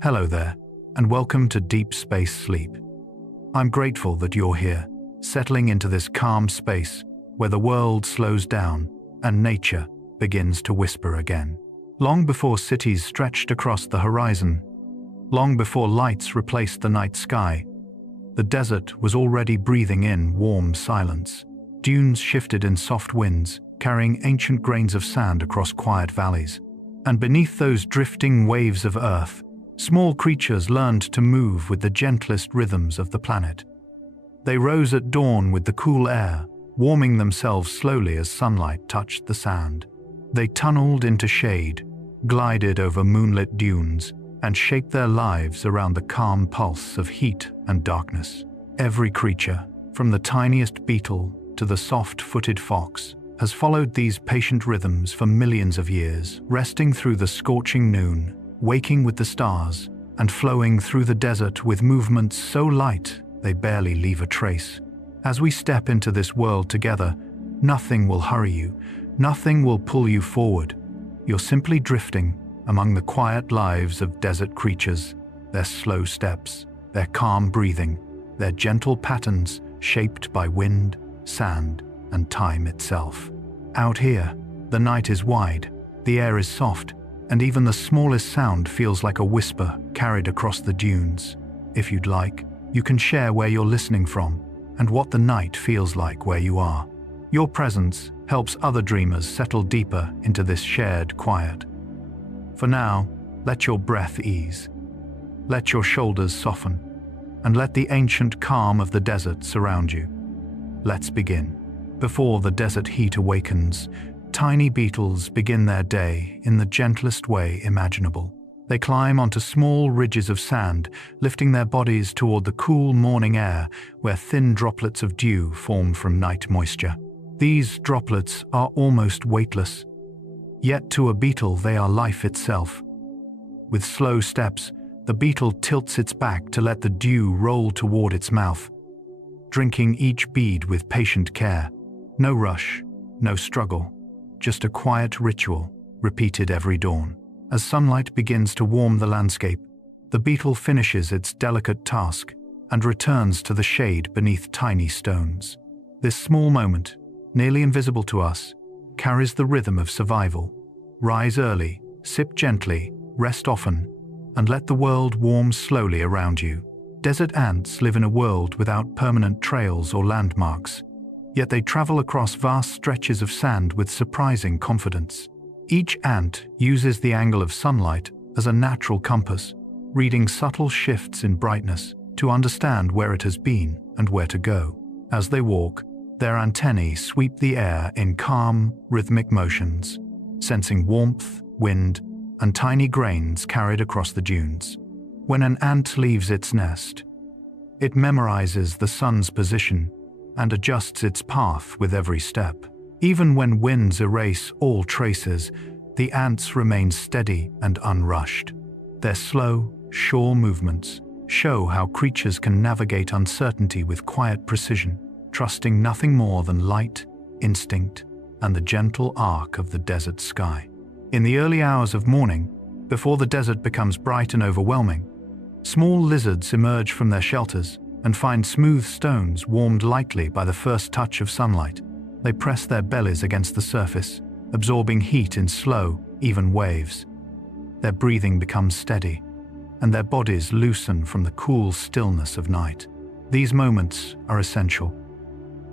Hello there, and welcome to Deep Space Sleep. I'm grateful that you're here, settling into this calm space where the world slows down and nature begins to whisper again. Long before cities stretched across the horizon, long before lights replaced the night sky, the desert was already breathing in warm silence. Dunes shifted in soft winds, carrying ancient grains of sand across quiet valleys. And beneath those drifting waves of earth, small creatures learned to move with the gentlest rhythms of the planet. They rose at dawn with the cool air, warming themselves slowly as sunlight touched the sand. They tunneled into shade, glided over moonlit dunes, and shaped their lives around the calm pulse of heat and darkness. Every creature, from the tiniest beetle to the soft-footed fox, has followed these patient rhythms for millions of years, resting through the scorching noon, waking with the stars, and flowing through the desert with movements so light they barely leave a trace. As we step into this world together, nothing will hurry you, nothing will pull you forward. You're simply drifting among the quiet lives of desert creatures, their slow steps, their calm breathing, their gentle patterns shaped by wind, sand, and time itself. Out here, the night is wide, the air is soft, and even the smallest sound feels like a whisper carried across the dunes. If you'd like, you can share where you're listening from and what the night feels like where you are. Your presence helps other dreamers settle deeper into this shared quiet. For now, let your breath ease. Let your shoulders soften, and let the ancient calm of the desert surround you. Let's begin. Before the desert heat awakens, tiny beetles begin their day in the gentlest way imaginable. They climb onto small ridges of sand, lifting their bodies toward the cool morning air where thin droplets of dew form from night moisture. These droplets are almost weightless, yet to a beetle they are life itself. With slow steps, the beetle tilts its back to let the dew roll toward its mouth, drinking each bead with patient care. No rush, no struggle, just a quiet ritual, repeated every dawn. As sunlight begins to warm the landscape, the beetle finishes its delicate task and returns to the shade beneath tiny stones. This small moment, nearly invisible to us, carries the rhythm of survival. Rise early, sip gently, rest often, and let the world warm slowly around you. Desert ants live in a world without permanent trails or landmarks, yet they travel across vast stretches of sand with surprising confidence. Each ant uses the angle of sunlight as a natural compass, reading subtle shifts in brightness to understand where it has been and where to go. As they walk, their antennae sweep the air in calm, rhythmic motions, sensing warmth, wind, and tiny grains carried across the dunes. When an ant leaves its nest, it memorizes the sun's position and adjusts its path with every step. Even when winds erase all traces, the ants remain steady and unrushed. Their slow, sure movements show how creatures can navigate uncertainty with quiet precision, trusting nothing more than light, instinct, and the gentle arc of the desert sky. In the early hours of morning, before the desert becomes bright and overwhelming, small lizards emerge from their shelters and find smooth stones warmed lightly by the first touch of sunlight. They press their bellies against the surface, absorbing heat in slow, even waves. Their breathing becomes steady, and their bodies loosen from the cool stillness of night. These moments are essential,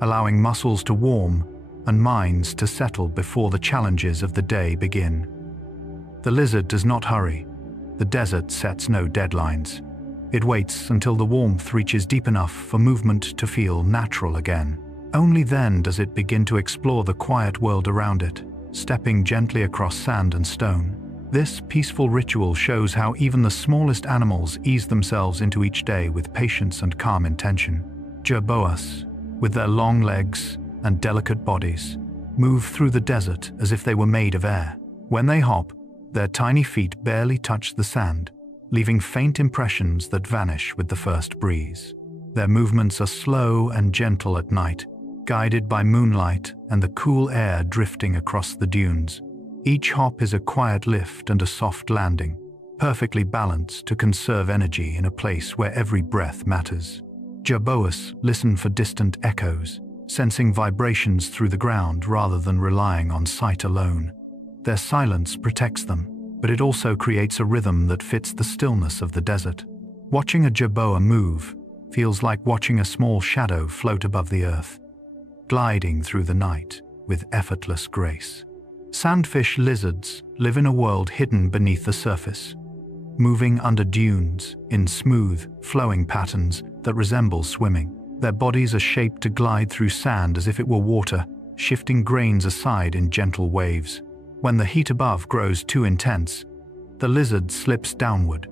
allowing muscles to warm and minds to settle before the challenges of the day begin. The lizard does not hurry. The desert sets no deadlines. It waits until the warmth reaches deep enough for movement to feel natural again. Only then does it begin to explore the quiet world around it, stepping gently across sand and stone. This peaceful ritual shows how even the smallest animals ease themselves into each day with patience and calm intention. Jerboas, with their long legs and delicate bodies, move through the desert as if they were made of air. When they hop, their tiny feet barely touch the sand, leaving faint impressions that vanish with the first breeze. Their movements are slow and gentle at night, guided by moonlight and the cool air drifting across the dunes. Each hop is a quiet lift and a soft landing, perfectly balanced to conserve energy in a place where every breath matters. Jerboas listen for distant echoes, sensing vibrations through the ground rather than relying on sight alone. Their silence protects them, but it also creates a rhythm that fits the stillness of the desert. Watching a jerboa move feels like watching a small shadow float above the earth, gliding through the night with effortless grace. Sandfish lizards live in a world hidden beneath the surface, moving under dunes in smooth, flowing patterns that resemble swimming. Their bodies are shaped to glide through sand as if it were water, shifting grains aside in gentle waves. When the heat above grows too intense, the lizard slips downward.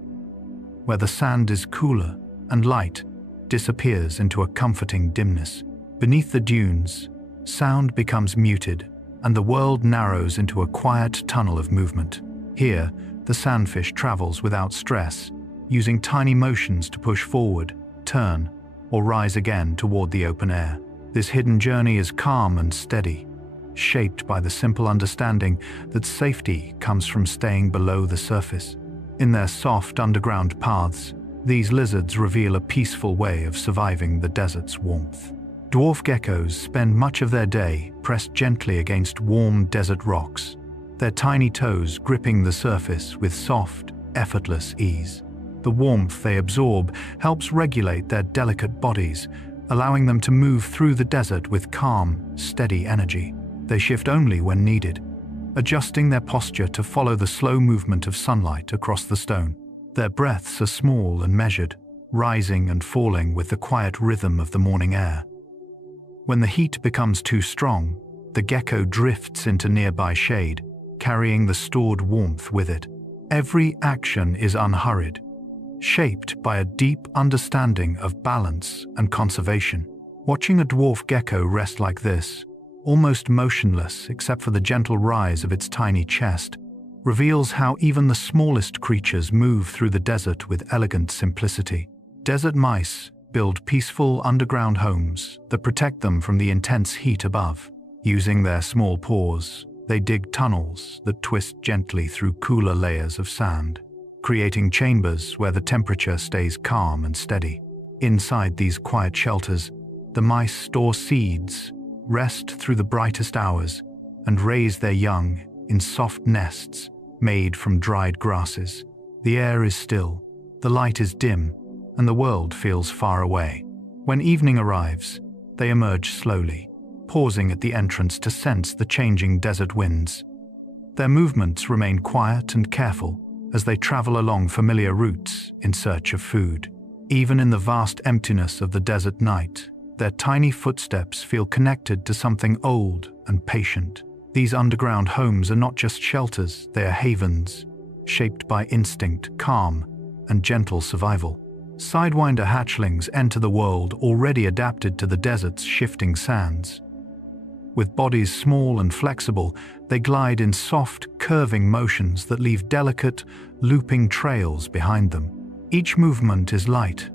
Where the sand is cooler and light disappears into a comforting dimness. Beneath the dunes, sound becomes muted, and the world narrows into a quiet tunnel of movement. Here, the sandfish travels without stress, using tiny motions to push forward, turn, or rise again toward the open air. This hidden journey is calm and steady, shaped by the simple understanding that safety comes from staying below the surface. In their soft underground paths, these lizards reveal a peaceful way of surviving the desert's warmth. Dwarf geckos spend much of their day pressed gently against warm desert rocks, their tiny toes gripping the surface with soft, effortless ease. The warmth they absorb helps regulate their delicate bodies, allowing them to move through the desert with calm, steady energy. They shift only when needed, adjusting their posture to follow the slow movement of sunlight across the stone. Their breaths are small and measured, rising and falling with the quiet rhythm of the morning air. When the heat becomes too strong, the gecko drifts into nearby shade, carrying the stored warmth with it. Every action is unhurried, shaped by a deep understanding of balance and conservation. Watching a dwarf gecko rest like this, almost motionless except for the gentle rise of its tiny chest, reveals how even the smallest creatures move through the desert with elegant simplicity. Desert mice build peaceful underground homes that protect them from the intense heat above. Using their small paws, they dig tunnels that twist gently through cooler layers of sand, creating chambers where the temperature stays calm and steady. Inside these quiet shelters, the mice store seeds, rest through the brightest hours, and raise their young in soft nests made from dried grasses. The air is still, the light is dim, and the world feels far away. When evening arrives, they emerge slowly, pausing at the entrance to sense the changing desert winds. Their movements remain quiet and careful as they travel along familiar routes in search of food. Even in the vast emptiness of the desert night, their tiny footsteps feel connected to something old and patient. These underground homes are not just shelters, they are havens, shaped by instinct, calm, and gentle survival. Sidewinder hatchlings enter the world already adapted to the desert's shifting sands. With bodies small and flexible, they glide in soft, curving motions that leave delicate, looping trails behind them. Each movement is light,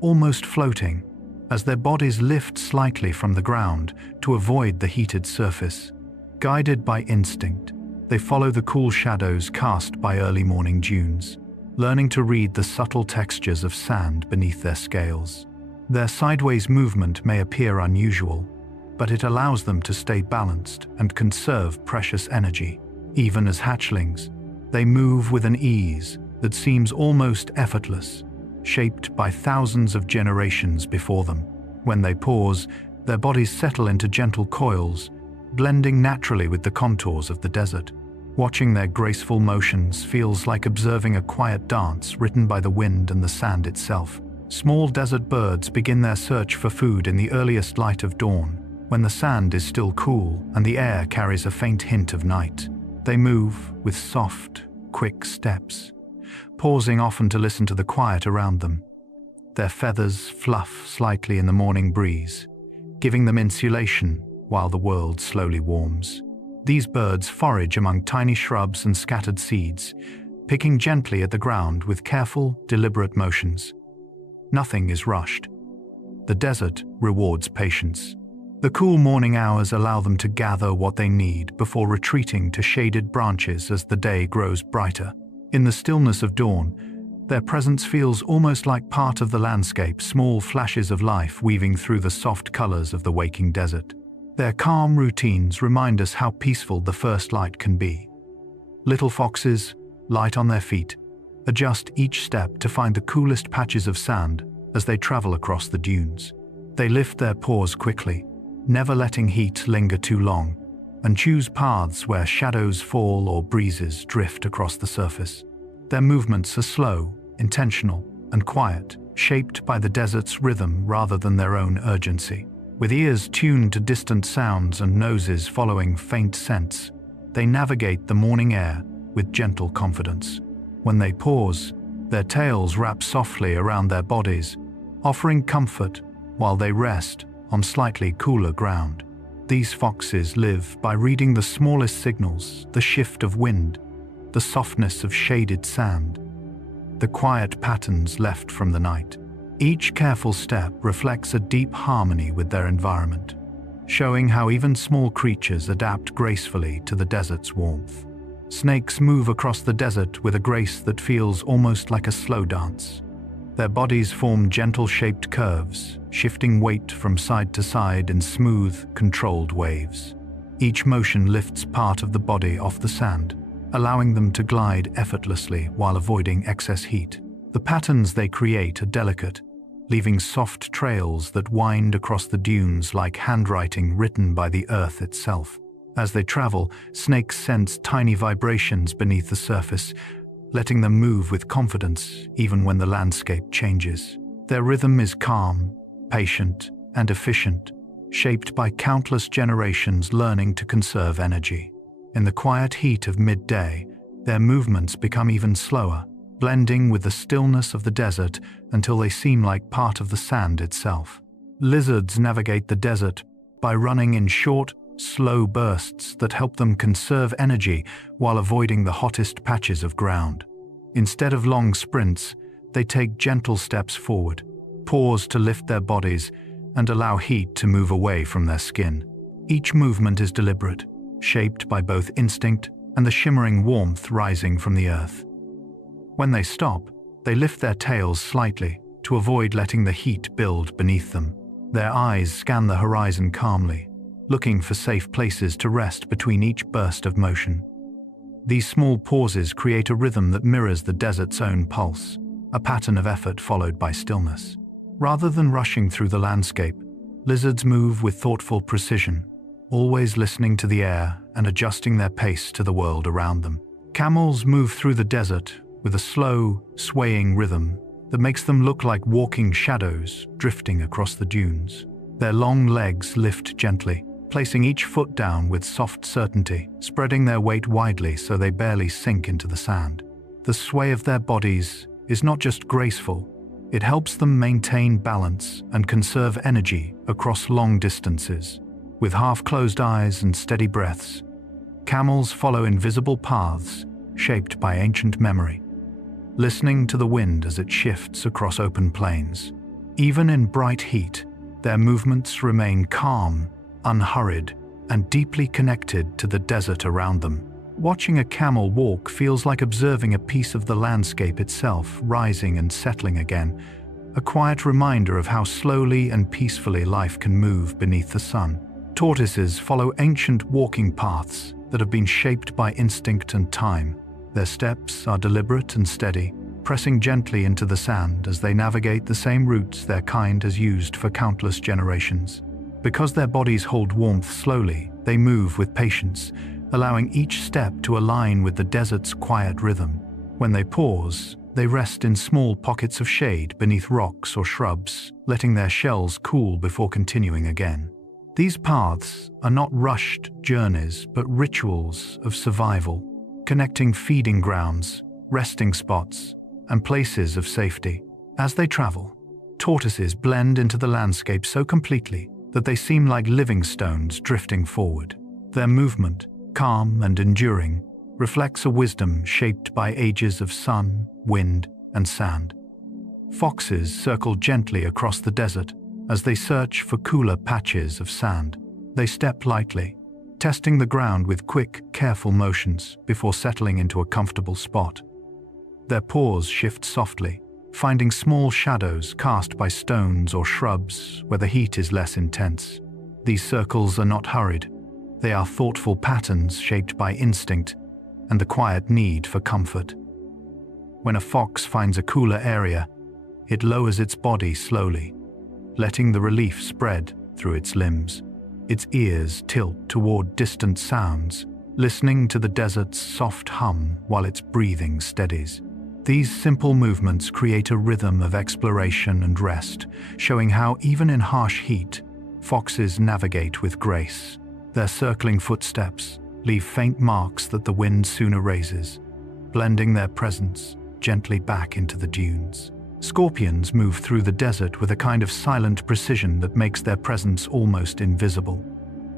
almost floating, as their bodies lift slightly from the ground to avoid the heated surface. Guided by instinct, they follow the cool shadows cast by early morning dunes, learning to read the subtle textures of sand beneath their scales. Their sideways movement may appear unusual, but it allows them to stay balanced and conserve precious energy. Even as hatchlings, they move with an ease that seems almost effortless, shaped by thousands of generations before them. When they pause, their bodies settle into gentle coils, blending naturally with the contours of the desert. Watching their graceful motions feels like observing a quiet dance written by the wind and the sand itself. Small desert birds begin their search for food in the earliest light of dawn, when the sand is still cool and the air carries a faint hint of night. They move with soft, quick steps, pausing often to listen to the quiet around them. Their feathers fluff slightly in the morning breeze, giving them insulation while the world slowly warms. These birds forage among tiny shrubs and scattered seeds, picking gently at the ground with careful, deliberate motions. Nothing is rushed. The desert rewards patience. The cool morning hours allow them to gather what they need before retreating to shaded branches as the day grows brighter. In the stillness of dawn, their presence feels almost like part of the landscape, small flashes of life weaving through the soft colors of the waking desert. Their calm routines remind us how peaceful the first light can be. Little foxes, light on their feet, adjust each step to find the coolest patches of sand as they travel across the dunes. They lift their paws quickly, never letting heat linger too long, and choose paths where shadows fall or breezes drift across the surface. Their movements are slow, intentional, and quiet, shaped by the desert's rhythm rather than their own urgency. With ears tuned to distant sounds and noses following faint scents, they navigate the morning air with gentle confidence. When they pause, their tails wrap softly around their bodies, offering comfort while they rest on slightly cooler ground. These foxes live by reading the smallest signals, the shift of wind, the softness of shaded sand, the quiet patterns left from the night. Each careful step reflects a deep harmony with their environment, showing how even small creatures adapt gracefully to the desert's warmth. Snakes move across the desert with a grace that feels almost like a slow dance. Their bodies form gentle-shaped curves, shifting weight from side to side in smooth, controlled waves. Each motion lifts part of the body off the sand, allowing them to glide effortlessly while avoiding excess heat. The patterns they create are delicate, leaving soft trails that wind across the dunes like handwriting written by the earth itself. As they travel, snakes sense tiny vibrations beneath the surface, letting them move with confidence even when the landscape changes. Their rhythm is calm, patient, and efficient, shaped by countless generations learning to conserve energy. In the quiet heat of midday, their movements become even slower, blending with the stillness of the desert until they seem like part of the sand itself. Lizards navigate the desert by running in short, slow bursts that help them conserve energy while avoiding the hottest patches of ground. Instead of long sprints, they take gentle steps forward, pause to lift their bodies, and allow heat to move away from their skin. Each movement is deliberate, shaped by both instinct and the shimmering warmth rising from the earth. When they stop, they lift their tails slightly to avoid letting the heat build beneath them. Their eyes scan the horizon calmly, looking for safe places to rest between each burst of motion. These small pauses create a rhythm that mirrors the desert's own pulse, a pattern of effort followed by stillness. Rather than rushing through the landscape, lizards move with thoughtful precision, always listening to the air and adjusting their pace to the world around them. Camels move through the desert with a slow, swaying rhythm that makes them look like walking shadows drifting across the dunes. Their long legs lift gently, placing each foot down with soft certainty, spreading their weight widely so they barely sink into the sand. The sway of their bodies is not just graceful, it helps them maintain balance and conserve energy across long distances. With half-closed eyes and steady breaths, camels follow invisible paths shaped by ancient memory, listening to the wind as it shifts across open plains. Even in bright heat, their movements remain calm, unhurried, and deeply connected to the desert around them. Watching a camel walk feels like observing a piece of the landscape itself rising and settling again, a quiet reminder of how slowly and peacefully life can move beneath the sun. Tortoises follow ancient walking paths that have been shaped by instinct and time. Their steps are deliberate and steady, pressing gently into the sand as they navigate the same routes their kind has used for countless generations. Because their bodies hold warmth slowly, they move with patience, allowing each step to align with the desert's quiet rhythm. When they pause, they rest in small pockets of shade beneath rocks or shrubs, letting their shells cool before continuing again. These paths are not rushed journeys, but rituals of survival, connecting feeding grounds, resting spots, and places of safety. As they travel, tortoises blend into the landscape so completely that they seem like living stones drifting forward. Their movement, calm and enduring, reflects a wisdom shaped by ages of sun, wind, and sand. Foxes circle gently across the desert as they search for cooler patches of sand. They step lightly, testing the ground with quick, careful motions before settling into a comfortable spot. Their paws shift softly, finding small shadows cast by stones or shrubs where the heat is less intense. These circles are not hurried. They are thoughtful patterns shaped by instinct and the quiet need for comfort. When a fox finds a cooler area, it lowers its body slowly, letting the relief spread through its limbs. Its ears tilt toward distant sounds, listening to the desert's soft hum while its breathing steadies. These simple movements create a rhythm of exploration and rest, showing how even in harsh heat, foxes navigate with grace. Their circling footsteps leave faint marks that the wind soon erases, blending their presence gently back into the dunes. Scorpions move through the desert with a kind of silent precision that makes their presence almost invisible.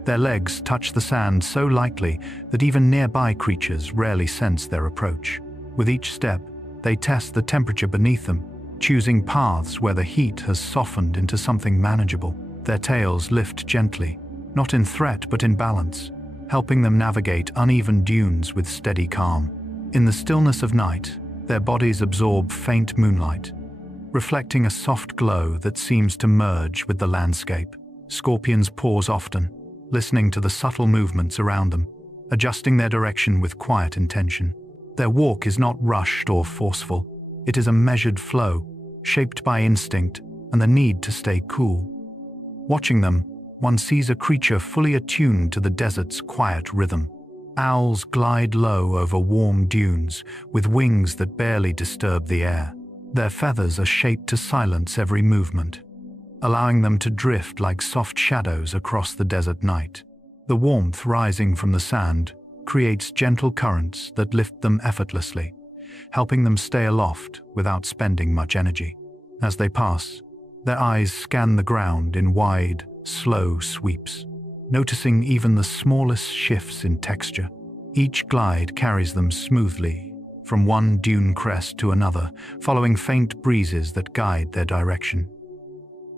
Their legs touch the sand so lightly that even nearby creatures rarely sense their approach. With each step, they test the temperature beneath them, choosing paths where the heat has softened into something manageable. Their tails lift gently, not in threat but in balance, helping them navigate uneven dunes with steady calm. In the stillness of night, their bodies absorb faint moonlight, reflecting a soft glow that seems to merge with the landscape. Scorpions pause often, listening to the subtle movements around them, adjusting their direction with quiet intention. Their walk is not rushed or forceful. It is a measured flow, shaped by instinct and the need to stay cool. Watching them, one sees a creature fully attuned to the desert's quiet rhythm. Owls glide low over warm dunes, with wings that barely disturb the air. Their feathers are shaped to silence every movement, allowing them to drift like soft shadows across the desert night. The warmth rising from the sand creates gentle currents that lift them effortlessly, helping them stay aloft without spending much energy. As they pass, their eyes scan the ground in wide, slow sweeps, noticing even the smallest shifts in texture. Each glide carries them smoothly from one dune crest to another, following faint breezes that guide their direction.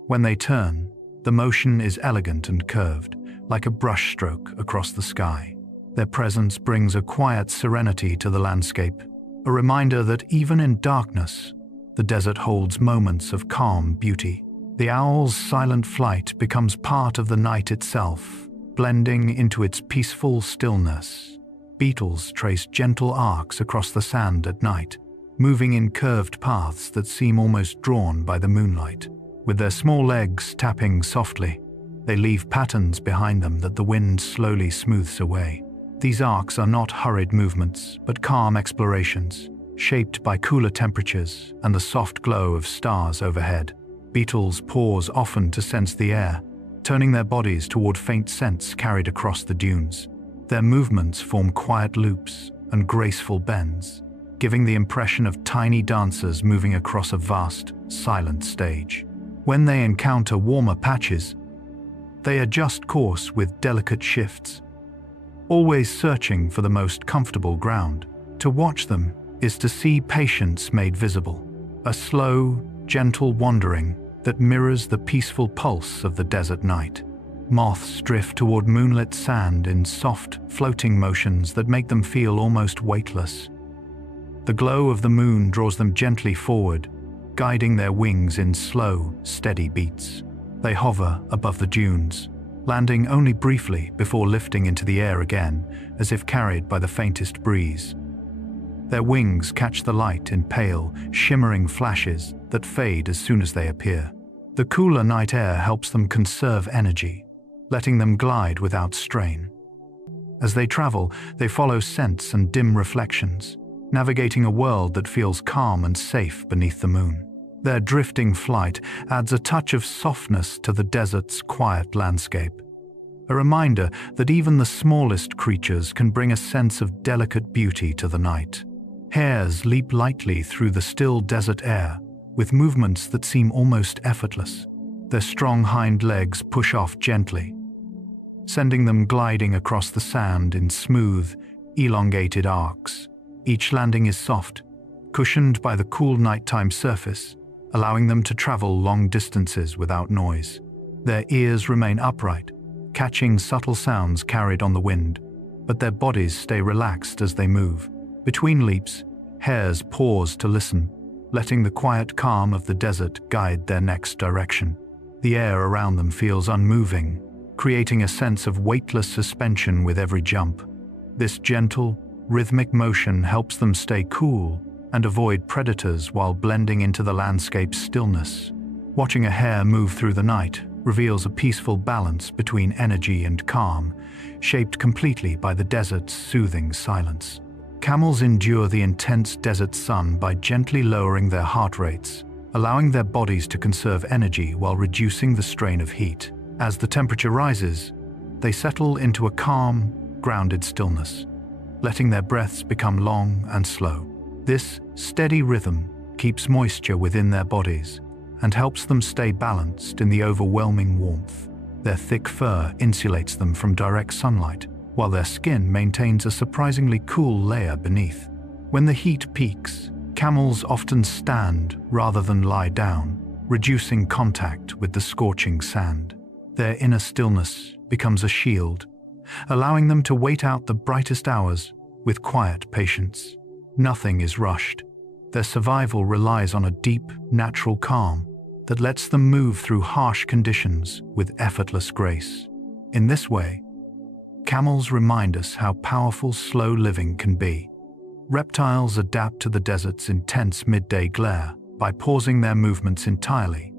When they turn, the motion is elegant and curved, like a brushstroke across the sky. Their presence brings a quiet serenity to the landscape, a reminder that even in darkness, the desert holds moments of calm beauty. The owl's silent flight becomes part of the night itself, blending into its peaceful stillness. Beetles trace gentle arcs across the sand at night, moving in curved paths that seem almost drawn by the moonlight. With their small legs tapping softly, they leave patterns behind them that the wind slowly smooths away. These arcs are not hurried movements, but calm explorations, shaped by cooler temperatures and the soft glow of stars overhead. Beetles pause often to sense the air, turning their bodies toward faint scents carried across the dunes. Their movements form quiet loops and graceful bends, giving the impression of tiny dancers moving across a vast, silent stage. When they encounter warmer patches, they adjust course with delicate shifts, always searching for the most comfortable ground. To watch them is to see patience made visible, a slow, gentle wandering that mirrors the peaceful pulse of the desert night. Moths drift toward moonlit sand in soft, floating motions that make them feel almost weightless. The glow of the moon draws them gently forward, guiding their wings in slow, steady beats. They hover above the dunes, landing only briefly before lifting into the air again, as if carried by the faintest breeze. Their wings catch the light in pale, shimmering flashes that fade as soon as they appear. The cooler night air helps them conserve energy, letting them glide without strain. As they travel, they follow scents and dim reflections, navigating a world that feels calm and safe beneath the moon. Their drifting flight adds a touch of softness to the desert's quiet landscape, a reminder that even the smallest creatures can bring a sense of delicate beauty to the night. Hares leap lightly through the still desert air, with movements that seem almost effortless. Their strong hind legs push off gently, sending them gliding across the sand in smooth, elongated arcs. Each landing is soft, cushioned by the cool nighttime surface, allowing them to travel long distances without noise. Their ears remain upright, catching subtle sounds carried on the wind, but their bodies stay relaxed as they move. Between leaps, Hares pause to listen, letting the quiet calm of the desert guide their next direction. The air around them feels unmoving, creating a sense of weightless suspension with every jump. This gentle, rhythmic motion helps them stay cool and avoid predators while blending into the landscape's stillness. Watching a hare move through the night reveals a peaceful balance between energy and calm, shaped completely by the desert's soothing silence. Camels endure the intense desert sun by gently lowering their heart rates, allowing their bodies to conserve energy while reducing the strain of heat. As the temperature rises, they settle into a calm, grounded stillness, letting their breaths become long and slow. This steady rhythm keeps moisture within their bodies and helps them stay balanced in the overwhelming warmth. Their thick fur insulates them from direct sunlight, while their skin maintains a surprisingly cool layer beneath. When the heat peaks, camels often stand rather than lie down, reducing contact with the scorching sand. Their inner stillness becomes a shield, allowing them to wait out the brightest hours with quiet patience. Nothing is rushed. Their survival relies on a deep, natural calm that lets them move through harsh conditions with effortless grace. In this way, camels remind us how powerful slow living can be. Reptiles adapt to the desert's intense midday glare by pausing their movements entirely,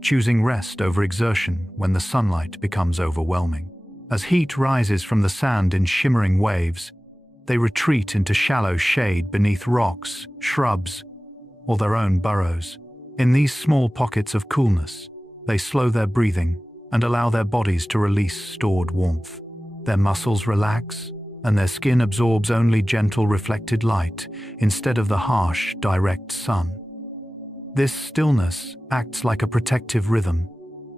choosing rest over exertion when the sunlight becomes overwhelming. As heat rises from the sand in shimmering waves, they retreat into shallow shade beneath rocks, shrubs, or their own burrows. In these small pockets of coolness, they slow their breathing and allow their bodies to release stored warmth. Their muscles relax, and their skin absorbs only gentle reflected light instead of the harsh, direct sun. This stillness acts like a protective rhythm,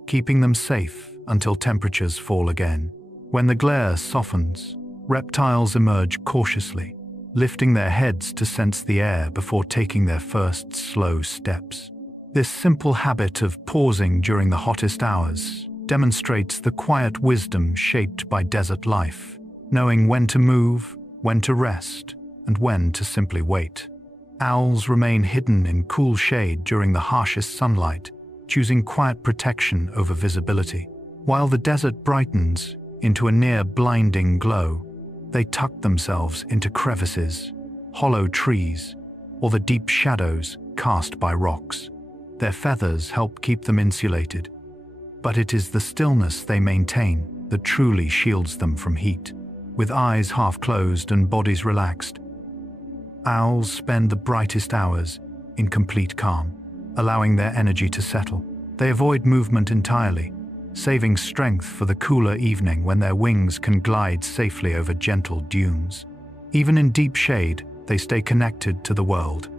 keeping them safe until temperatures fall again. When the glare softens, reptiles emerge cautiously, lifting their heads to sense the air before taking their first slow steps. This simple habit of pausing during the hottest hours demonstrates the quiet wisdom shaped by desert life, knowing when to move, when to rest, and when to simply wait. Owls remain hidden in cool shade during the harshest sunlight, choosing quiet protection over visibility. While the desert brightens into a near-blinding glow, they tuck themselves into crevices, hollow trees, or the deep shadows cast by rocks. Their feathers help keep them insulated, but it is the stillness they maintain that truly shields them from heat. With eyes half closed and bodies relaxed, owls spend the brightest hours in complete calm, allowing their energy to settle. They avoid movement entirely, saving strength for the cooler evening when their wings can glide safely over gentle dunes. Even in deep shade, they stay connected to the world,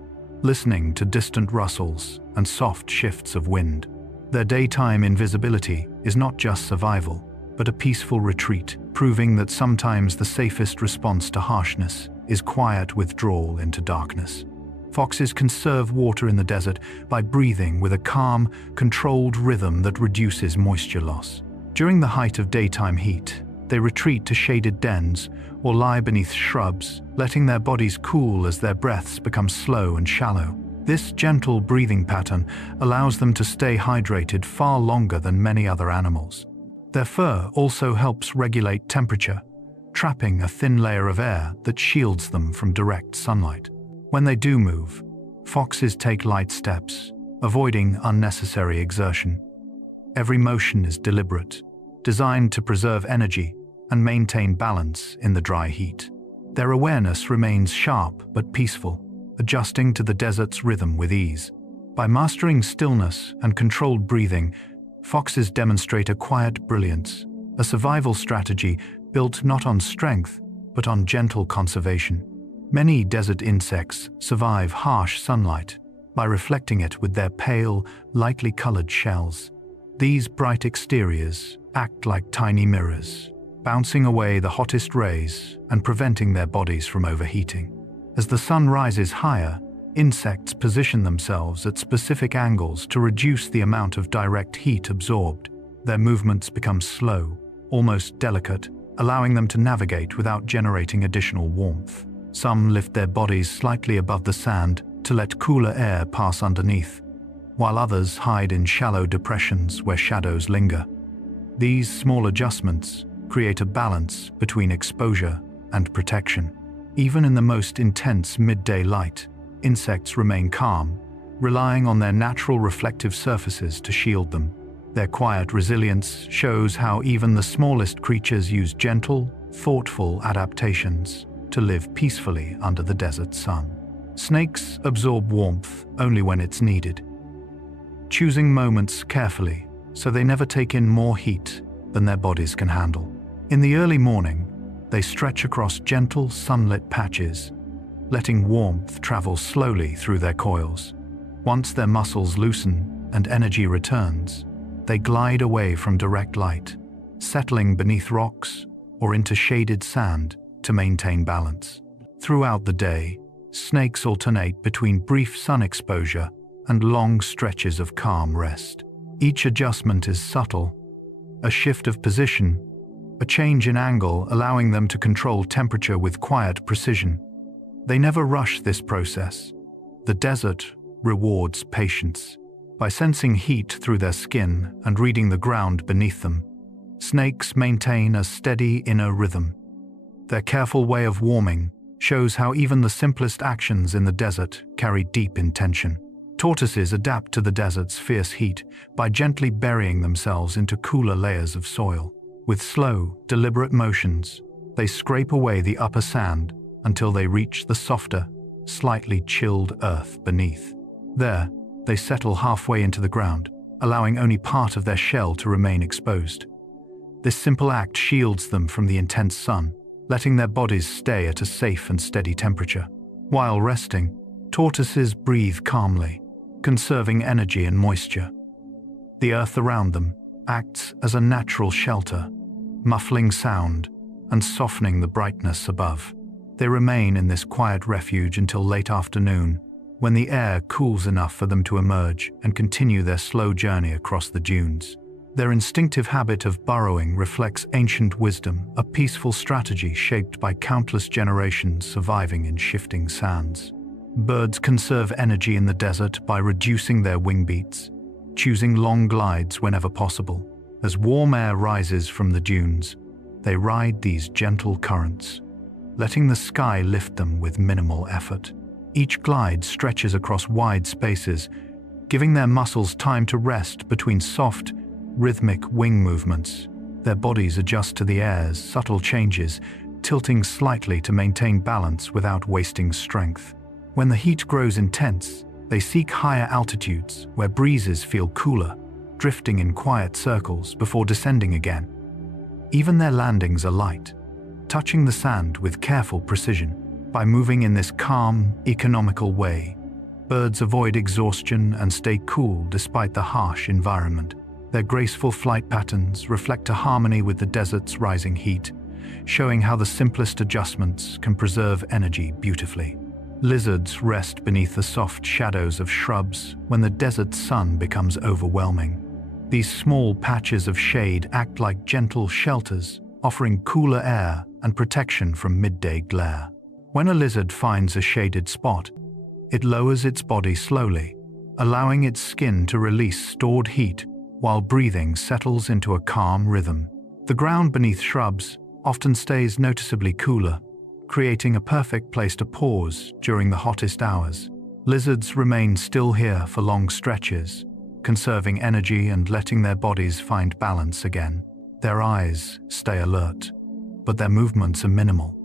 listening to distant rustles and soft shifts of wind. Their daytime invisibility is not just survival, but a peaceful retreat, proving that sometimes the safest response to harshness is quiet withdrawal into darkness. Foxes conserve water in the desert by breathing with a calm, controlled rhythm that reduces moisture loss. During the height of daytime heat, they retreat to shaded dens or lie beneath shrubs, letting their bodies cool as their breaths become slow and shallow. This gentle breathing pattern allows them to stay hydrated far longer than many other animals. Their fur also helps regulate temperature, trapping a thin layer of air that shields them from direct sunlight. When they do move, foxes take light steps, avoiding unnecessary exertion. Every motion is deliberate, designed to preserve energy and maintain balance in the dry heat. Their awareness remains sharp but peaceful, adjusting to the desert's rhythm with ease. By mastering stillness and controlled breathing, foxes demonstrate a quiet brilliance, a survival strategy built not on strength, but on gentle conservation. Many desert insects survive harsh sunlight by reflecting it with their pale, lightly colored shells. These bright exteriors act like tiny mirrors, bouncing away the hottest rays and preventing their bodies from overheating. As the sun rises higher, insects position themselves at specific angles to reduce the amount of direct heat absorbed. Their movements become slow, almost delicate, allowing them to navigate without generating additional warmth. Some lift their bodies slightly above the sand to let cooler air pass underneath, while others hide in shallow depressions where shadows linger. These small adjustments create a balance between exposure and protection. Even in the most intense midday light, insects remain calm, relying on their natural reflective surfaces to shield them. Their quiet resilience shows how even the smallest creatures use gentle, thoughtful adaptations to live peacefully under the desert sun. Snakes absorb warmth only when it's needed, choosing moments carefully so they never take in more heat than their bodies can handle. In the early morning, they stretch across gentle, sunlit patches, letting warmth travel slowly through their coils. Once their muscles loosen and energy returns, they glide away from direct light, settling beneath rocks or into shaded sand to maintain balance. Throughout the day, snakes alternate between brief sun exposure and long stretches of calm rest. Each adjustment is subtle, a shift of position, a change in angle, allowing them to control temperature with quiet precision. They never rush this process. The desert rewards patience. By sensing heat through their skin and reading the ground beneath them, snakes maintain a steady inner rhythm. Their careful way of warming shows how even the simplest actions in the desert carry deep intention. Tortoises adapt to the desert's fierce heat by gently burying themselves into cooler layers of soil. With slow, deliberate motions, they scrape away the upper sand until they reach the softer, slightly chilled earth beneath. There, they settle halfway into the ground, allowing only part of their shell to remain exposed. This simple act shields them from the intense sun, letting their bodies stay at a safe and steady temperature. While resting, tortoises breathe calmly, conserving energy and moisture. The earth around them acts as a natural shelter, muffling sound and softening the brightness above. They remain in this quiet refuge until late afternoon, when the air cools enough for them to emerge and continue their slow journey across the dunes. Their instinctive habit of burrowing reflects ancient wisdom, a peaceful strategy shaped by countless generations surviving in shifting sands. Birds conserve energy in the desert by reducing their wing beats, choosing long glides whenever possible. As warm air rises from the dunes, they ride these gentle currents, letting the sky lift them with minimal effort. Each glide stretches across wide spaces, giving their muscles time to rest between soft, rhythmic wing movements. Their bodies adjust to the air's subtle changes, tilting slightly to maintain balance without wasting strength. When the heat grows intense, they seek higher altitudes where breezes feel cooler, drifting in quiet circles before descending again. Even their landings are light, touching the sand with careful precision. By moving in this calm, economical way, birds avoid exhaustion and stay cool despite the harsh environment. Their graceful flight patterns reflect a harmony with the desert's rising heat, showing how the simplest adjustments can preserve energy beautifully. Lizards rest beneath the soft shadows of shrubs when the desert sun becomes overwhelming. These small patches of shade act like gentle shelters, offering cooler air and protection from midday glare. When a lizard finds a shaded spot, it lowers its body slowly, allowing its skin to release stored heat while breathing settles into a calm rhythm. The ground beneath shrubs often stays noticeably cooler, creating a perfect place to pause during the hottest hours. Lizards remain still here for long stretches, conserving energy and letting their bodies find balance again. Their eyes stay alert, but their movements are minimal,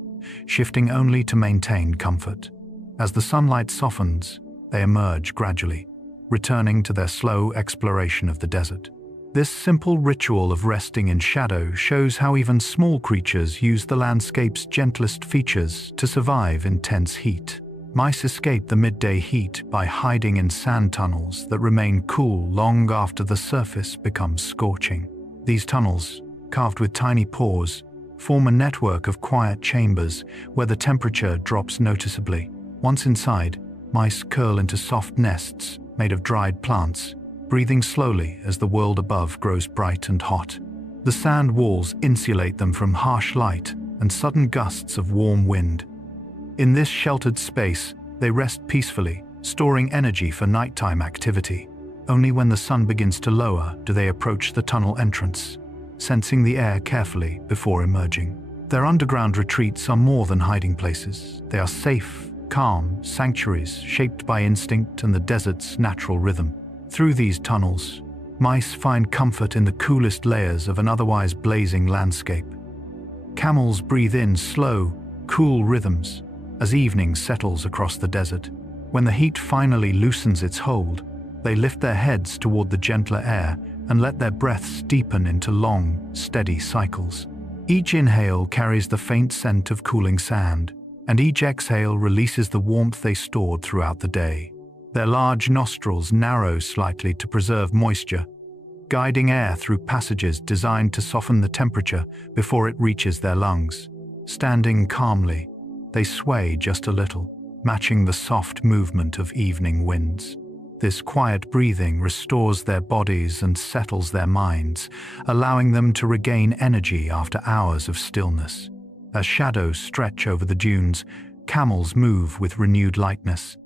shifting only to maintain comfort. As the sunlight softens, they emerge gradually, returning to their slow exploration of the desert. This simple ritual of resting in shadow shows how even small creatures use the landscape's gentlest features to survive intense heat. Mice escape the midday heat by hiding in sand tunnels that remain cool long after the surface becomes scorching. These tunnels, carved with tiny pores, form a network of quiet chambers where the temperature drops noticeably. Once inside, mice curl into soft nests made of dried plants, breathing slowly as the world above grows bright and hot. The sand walls insulate them from harsh light and sudden gusts of warm wind, In this sheltered space, they rest peacefully, storing energy for nighttime activity. Only when the sun begins to lower do they approach the tunnel entrance, sensing the air carefully before emerging. Their underground retreats are more than hiding places. They are safe, calm sanctuaries shaped by instinct and the desert's natural rhythm. Through these tunnels, mice find comfort in the coolest layers of an otherwise blazing landscape. Camels breathe in slow, cool rhythms as evening settles across the desert. When the heat finally loosens its hold, they lift their heads toward the gentler air and let their breaths deepen into long, steady cycles. Each inhale carries the faint scent of cooling sand, and each exhale releases the warmth they stored throughout the day. Their large nostrils narrow slightly to preserve moisture, guiding air through passages designed to soften the temperature before it reaches their lungs. Standing calmly, they sway just a little, matching the soft movement of evening winds. This quiet breathing restores their bodies and settles their minds, allowing them to regain energy after hours of stillness. As shadows stretch over the dunes, camels move with renewed lightness,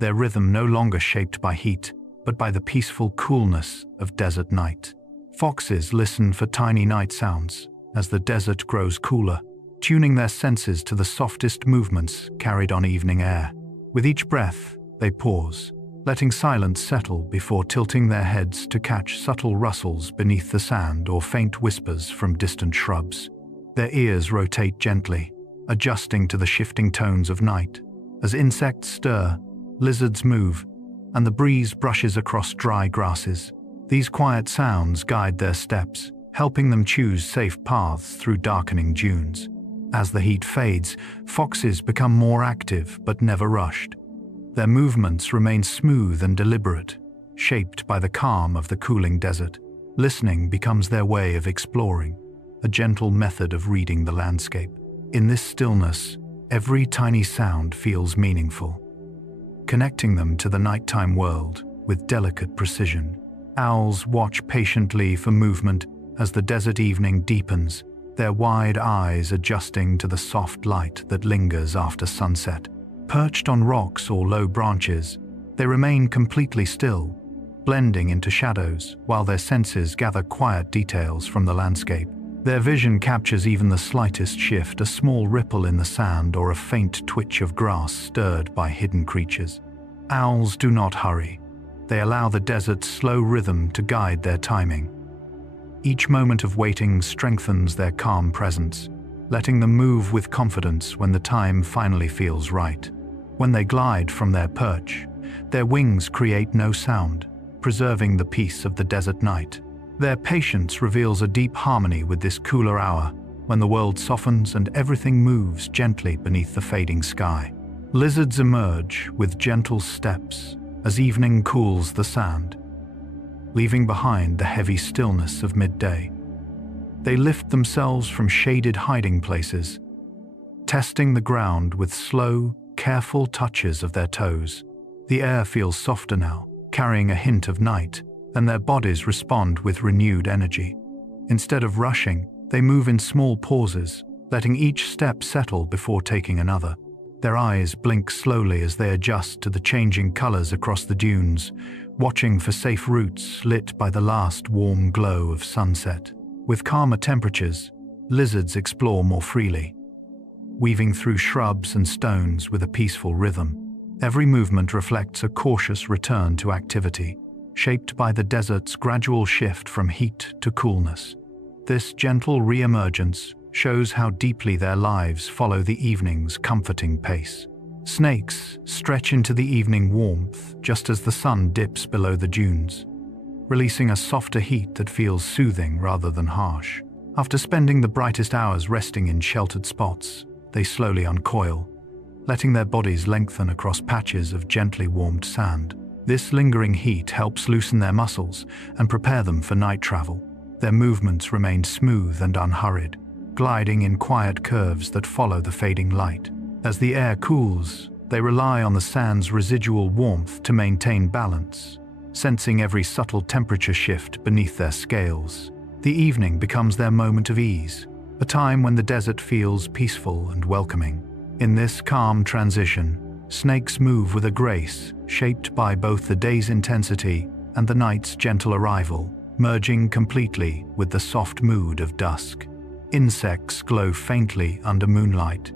their rhythm no longer shaped by heat, but by the peaceful coolness of desert night. Foxes listen for tiny night sounds as the desert grows cooler, tuning their senses to the softest movements carried on evening air. With each breath, they pause, letting silence settle before tilting their heads to catch subtle rustles beneath the sand or faint whispers from distant shrubs. Their ears rotate gently, adjusting to the shifting tones of night. As insects stir, lizards move, and the breeze brushes across dry grasses. These quiet sounds guide their steps, helping them choose safe paths through darkening dunes. As the heat fades, foxes become more active but never rushed. Their movements remain smooth and deliberate, shaped by the calm of the cooling desert. Listening becomes their way of exploring, a gentle method of reading the landscape. In this stillness, every tiny sound feels meaningful, connecting them to the nighttime world with delicate precision. Owls watch patiently for movement as the desert evening deepens, their wide eyes adjusting to the soft light that lingers after sunset. Perched on rocks or low branches, they remain completely still, blending into shadows while their senses gather quiet details from the landscape. Their vision captures even the slightest shift, a small ripple in the sand or a faint twitch of grass stirred by hidden creatures. Owls do not hurry. They allow the desert's slow rhythm to guide their timing. Each moment of waiting strengthens their calm presence, letting them move with confidence when the time finally feels right. When they glide from their perch, their wings create no sound, preserving the peace of the desert night. Their patience reveals a deep harmony with this cooler hour, when the world softens and everything moves gently beneath the fading sky. Lizards emerge with gentle steps as evening cools the sand, leaving behind the heavy stillness of midday. They lift themselves from shaded hiding places, testing the ground with slow, careful touches of their toes. The air feels softer now, carrying a hint of night, and their bodies respond with renewed energy. Instead of rushing, they move in small pauses, letting each step settle before taking another. Their eyes blink slowly as they adjust to the changing colors across the dunes, watching for safe routes lit by the last warm glow of sunset. With calmer temperatures, lizards explore more freely, weaving through shrubs and stones with a peaceful rhythm. Every movement reflects a cautious return to activity, shaped by the desert's gradual shift from heat to coolness. This gentle re-emergence shows how deeply their lives follow the evening's comforting pace. Snakes stretch into the evening warmth just as the sun dips below the dunes, releasing a softer heat that feels soothing rather than harsh. After spending the brightest hours resting in sheltered spots, they slowly uncoil, letting their bodies lengthen across patches of gently warmed sand. This lingering heat helps loosen their muscles and prepare them for night travel. Their movements remain smooth and unhurried, gliding in quiet curves that follow the fading light. As the air cools, they rely on the sand's residual warmth to maintain balance, sensing every subtle temperature shift beneath their scales. The evening becomes their moment of ease, a time when the desert feels peaceful and welcoming. In this calm transition, snakes move with a grace shaped by both the day's intensity and the night's gentle arrival, merging completely with the soft mood of dusk. Insects glow faintly under moonlight,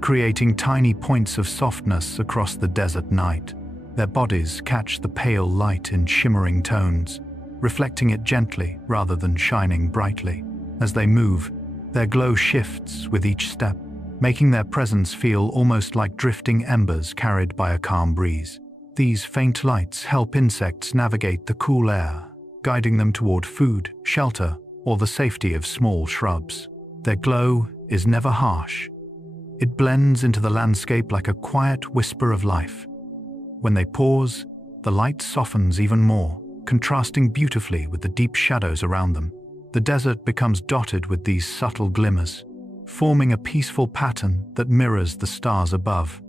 creating tiny points of softness across the desert night. Their bodies catch the pale light in shimmering tones, reflecting it gently rather than shining brightly. As they move, their glow shifts with each step, making their presence feel almost like drifting embers carried by a calm breeze. These faint lights help insects navigate the cool air, guiding them toward food, shelter, or the safety of small shrubs. Their glow is never harsh. It blends into the landscape like a quiet whisper of life. When they pause, the light softens even more, contrasting beautifully with the deep shadows around them. The desert becomes dotted with these subtle glimmers, forming a peaceful pattern that mirrors the stars above.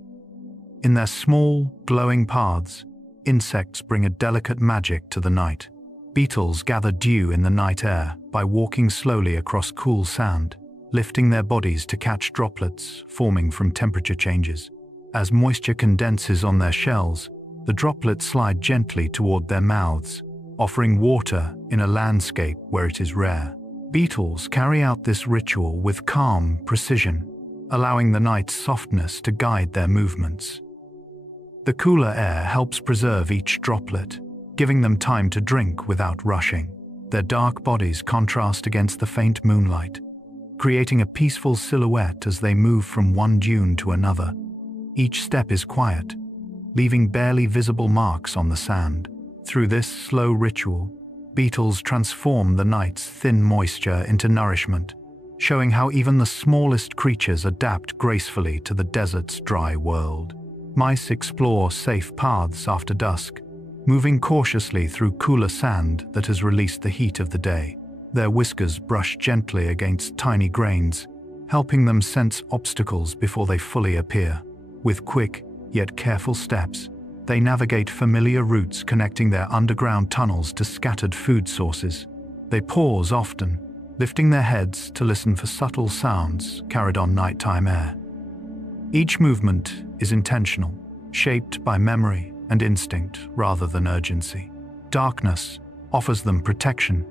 In their small, glowing paths, insects bring a delicate magic to the night. Beetles gather dew in the night air by walking slowly across cool sand, lifting their bodies to catch droplets forming from temperature changes. As moisture condenses on their shells, the droplets slide gently toward their mouths, offering water in a landscape where it is rare. Beetles carry out this ritual with calm precision, allowing the night's softness to guide their movements. The cooler air helps preserve each droplet, giving them time to drink without rushing. Their dark bodies contrast against the faint moonlight, creating a peaceful silhouette as they move from one dune to another. Each step is quiet, leaving barely visible marks on the sand. Through this slow ritual, beetles transform the night's thin moisture into nourishment, showing how even the smallest creatures adapt gracefully to the desert's dry world. Mice explore safe paths after dusk, moving cautiously through cooler sand that has released the heat of the day. Their whiskers brush gently against tiny grains, helping them sense obstacles before they fully appear. With quick, yet careful steps, they navigate familiar routes connecting their underground tunnels to scattered food sources. They pause often, lifting their heads to listen for subtle sounds carried on nighttime air. Each movement is intentional, shaped by memory and instinct rather than urgency. Darkness offers them protection,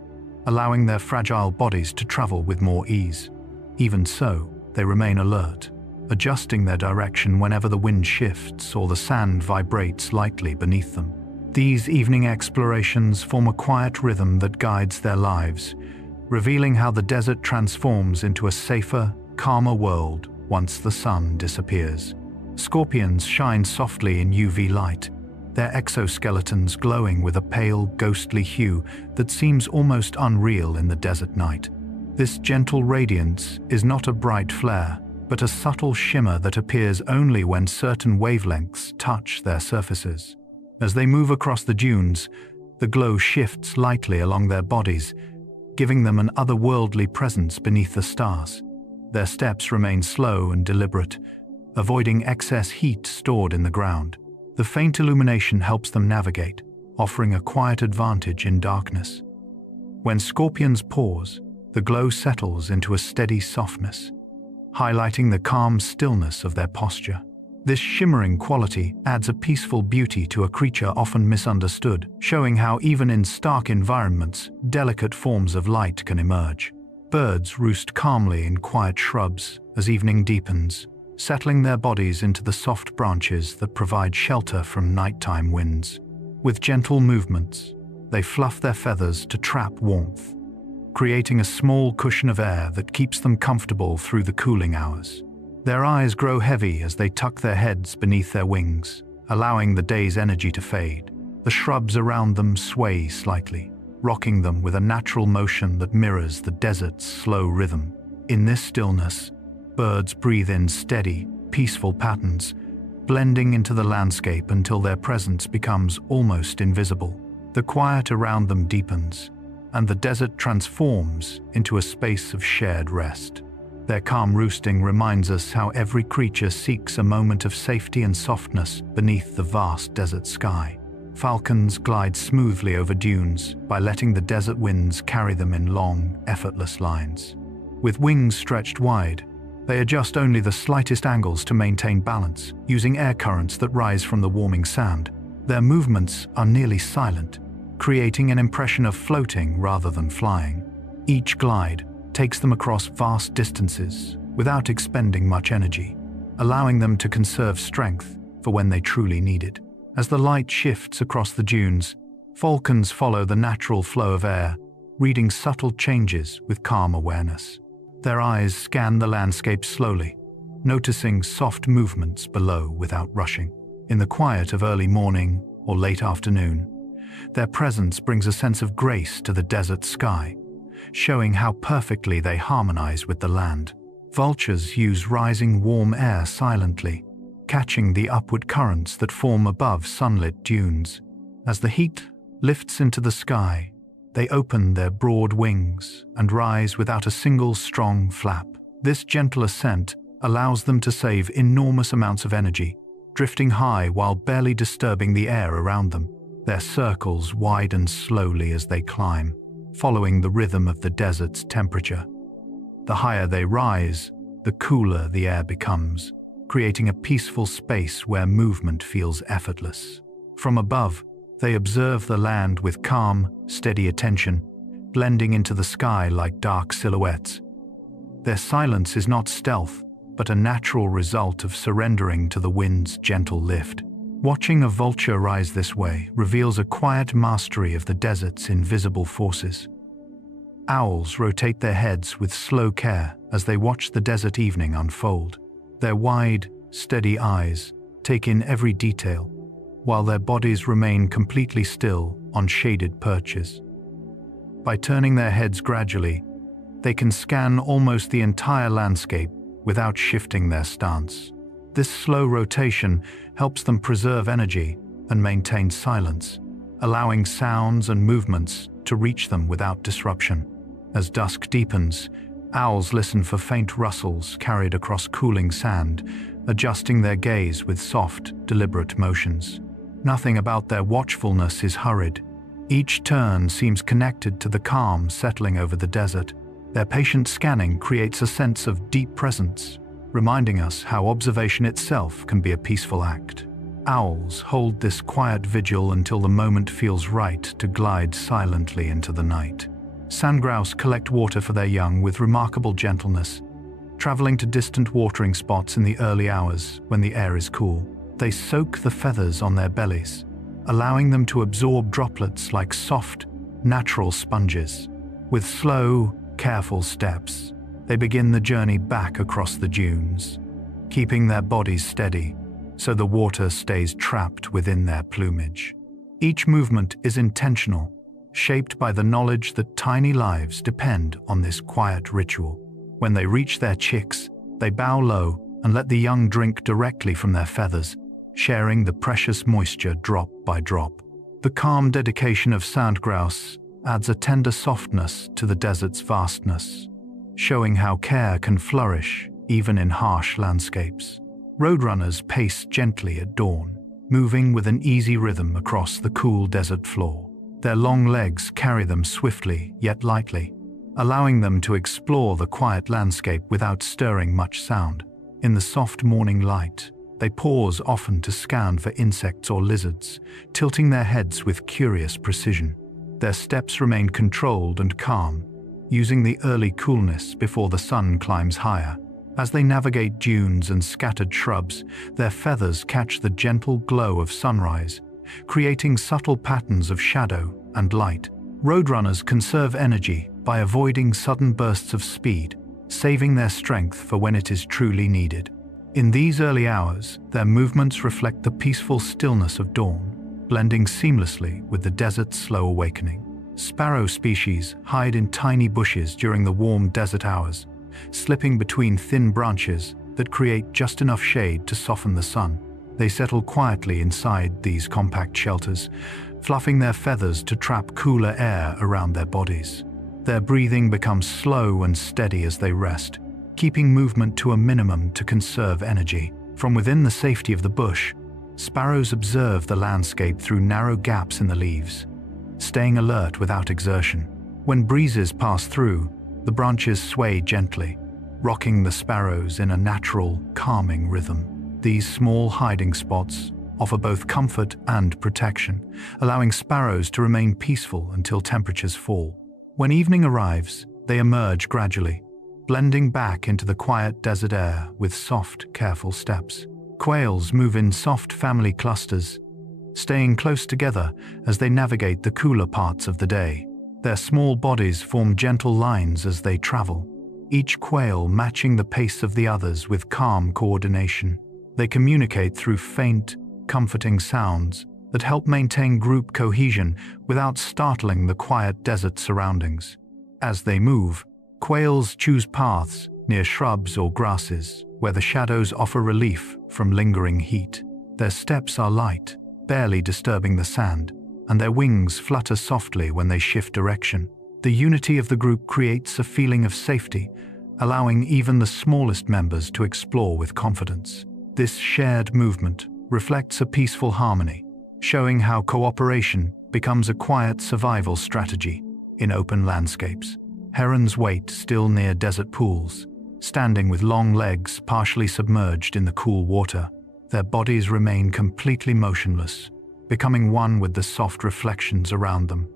allowing their fragile bodies to travel with more ease. Even so, they remain alert, adjusting their direction whenever the wind shifts or the sand vibrates lightly beneath them. These evening explorations form a quiet rhythm that guides their lives, revealing how the desert transforms into a safer, calmer world once the sun disappears. Scorpions shine softly in UV light, their exoskeletons glowing with a pale, ghostly hue that seems almost unreal in the desert night. This gentle radiance is not a bright flare, but a subtle shimmer that appears only when certain wavelengths touch their surfaces. As they move across the dunes, the glow shifts lightly along their bodies, giving them an otherworldly presence beneath the stars. Their steps remain slow and deliberate, avoiding excess heat stored in the ground. The faint illumination helps them navigate, offering a quiet advantage in darkness. When scorpions pause, the glow settles into a steady softness, highlighting the calm stillness of their posture. This shimmering quality adds a peaceful beauty to a creature often misunderstood, showing how even in stark environments, delicate forms of light can emerge. Birds roost calmly in quiet shrubs as evening deepens, settling their bodies into the soft branches that provide shelter from nighttime winds. With gentle movements, they fluff their feathers to trap warmth, creating a small cushion of air that keeps them comfortable through the cooling hours. Their eyes grow heavy as they tuck their heads beneath their wings, allowing the day's energy to fade. The shrubs around them sway slightly, rocking them with a natural motion that mirrors the desert's slow rhythm. In this stillness, birds breathe in steady, peaceful patterns, blending into the landscape until their presence becomes almost invisible. The quiet around them deepens, and the desert transforms into a space of shared rest. Their calm roosting reminds us how every creature seeks a moment of safety and softness beneath the vast desert sky. Falcons glide smoothly over dunes by letting the desert winds carry them in long, effortless lines. With wings stretched wide, They adjust only the slightest angles to maintain balance, using air currents that rise from the warming sand. Their movements are nearly silent, creating an impression of floating rather than flying. Each glide takes them across vast distances without expending much energy, allowing them to conserve strength for when they truly need it. As the light shifts across the dunes, falcons follow the natural flow of air, reading subtle changes with calm awareness. Their eyes scan the landscape slowly, noticing soft movements below without rushing. In the quiet of early morning or late afternoon, their presence brings a sense of grace to the desert sky, showing how perfectly they harmonize with the land. Vultures use rising warm air silently, catching the upward currents that form above sunlit dunes. As the heat lifts into the sky, they open their broad wings and rise without a single strong flap. This gentle ascent allows them to save enormous amounts of energy, drifting high while barely disturbing the air around them. Their circles widen slowly as they climb, following the rhythm of the desert's temperature. The higher they rise, the cooler the air becomes, creating a peaceful space where movement feels effortless. From above, they observe the land with calm, steady attention, blending into the sky like dark silhouettes. Their silence is not stealth, but a natural result of surrendering to the wind's gentle lift. Watching a vulture rise this way reveals a quiet mastery of the desert's invisible forces. Owls rotate their heads with slow care as they watch the desert evening unfold. Their wide, steady eyes take in every detail, while their bodies remain completely still on shaded perches. By turning their heads gradually, they can scan almost the entire landscape without shifting their stance. This slow rotation helps them preserve energy and maintain silence, allowing sounds and movements to reach them without disruption. As dusk deepens, owls listen for faint rustles carried across cooling sand, adjusting their gaze with soft, deliberate motions. Nothing about their watchfulness is hurried. Each turn seems connected to the calm settling over the desert. Their patient scanning creates a sense of deep presence, reminding us how observation itself can be a peaceful act. Owls hold this quiet vigil until the moment feels right to glide silently into the night. Sandgrouse collect water for their young with remarkable gentleness, traveling to distant watering spots in the early hours when the air is cool. They soak the feathers on their bellies, allowing them to absorb droplets like soft, natural sponges. With slow, careful steps, they begin the journey back across the dunes, keeping their bodies steady so the water stays trapped within their plumage. Each movement is intentional, shaped by the knowledge that tiny lives depend on this quiet ritual. When they reach their chicks, they bow low and let the young drink directly from their feathers, sharing the precious moisture drop by drop. The calm dedication of sandgrouse adds a tender softness to the desert's vastness, showing how care can flourish even in harsh landscapes. Roadrunners pace gently at dawn, moving with an easy rhythm across the cool desert floor. Their long legs carry them swiftly yet lightly, allowing them to explore the quiet landscape without stirring much sound. In the soft morning light, they pause often to scan for insects or lizards, tilting their heads with curious precision. Their steps remain controlled and calm, using the early coolness before the sun climbs higher. As they navigate dunes and scattered shrubs, their feathers catch the gentle glow of sunrise, creating subtle patterns of shadow and light. Roadrunners conserve energy by avoiding sudden bursts of speed, saving their strength for when it is truly needed. In these early hours, their movements reflect the peaceful stillness of dawn, blending seamlessly with the desert's slow awakening. Sparrow species hide in tiny bushes during the warm desert hours, slipping between thin branches that create just enough shade to soften the sun. They settle quietly inside these compact shelters, fluffing their feathers to trap cooler air around their bodies. Their breathing becomes slow and steady as they rest, keeping movement to a minimum to conserve energy. From within the safety of the bush, sparrows observe the landscape through narrow gaps in the leaves, staying alert without exertion. When breezes pass through, the branches sway gently, rocking the sparrows in a natural, calming rhythm. These small hiding spots offer both comfort and protection, allowing sparrows to remain peaceful until temperatures fall. When evening arrives, they emerge gradually, blending back into the quiet desert air with soft, careful steps. Quails move in soft family clusters, staying close together as they navigate the cooler parts of the day. Their small bodies form gentle lines as they travel, each quail matching the pace of the others with calm coordination. They communicate through faint, comforting sounds that help maintain group cohesion without startling the quiet desert surroundings. As they move, quails choose paths near shrubs or grasses where the shadows offer relief from lingering heat. Their steps are light, barely disturbing the sand, and their wings flutter softly when they shift direction. The unity of the group creates a feeling of safety, allowing even the smallest members to explore with confidence. This shared movement reflects a peaceful harmony, showing how cooperation becomes a quiet survival strategy in open landscapes. Herons wait still near desert pools, standing with long legs partially submerged in the cool water. Their bodies remain completely motionless, becoming one with the soft reflections around them.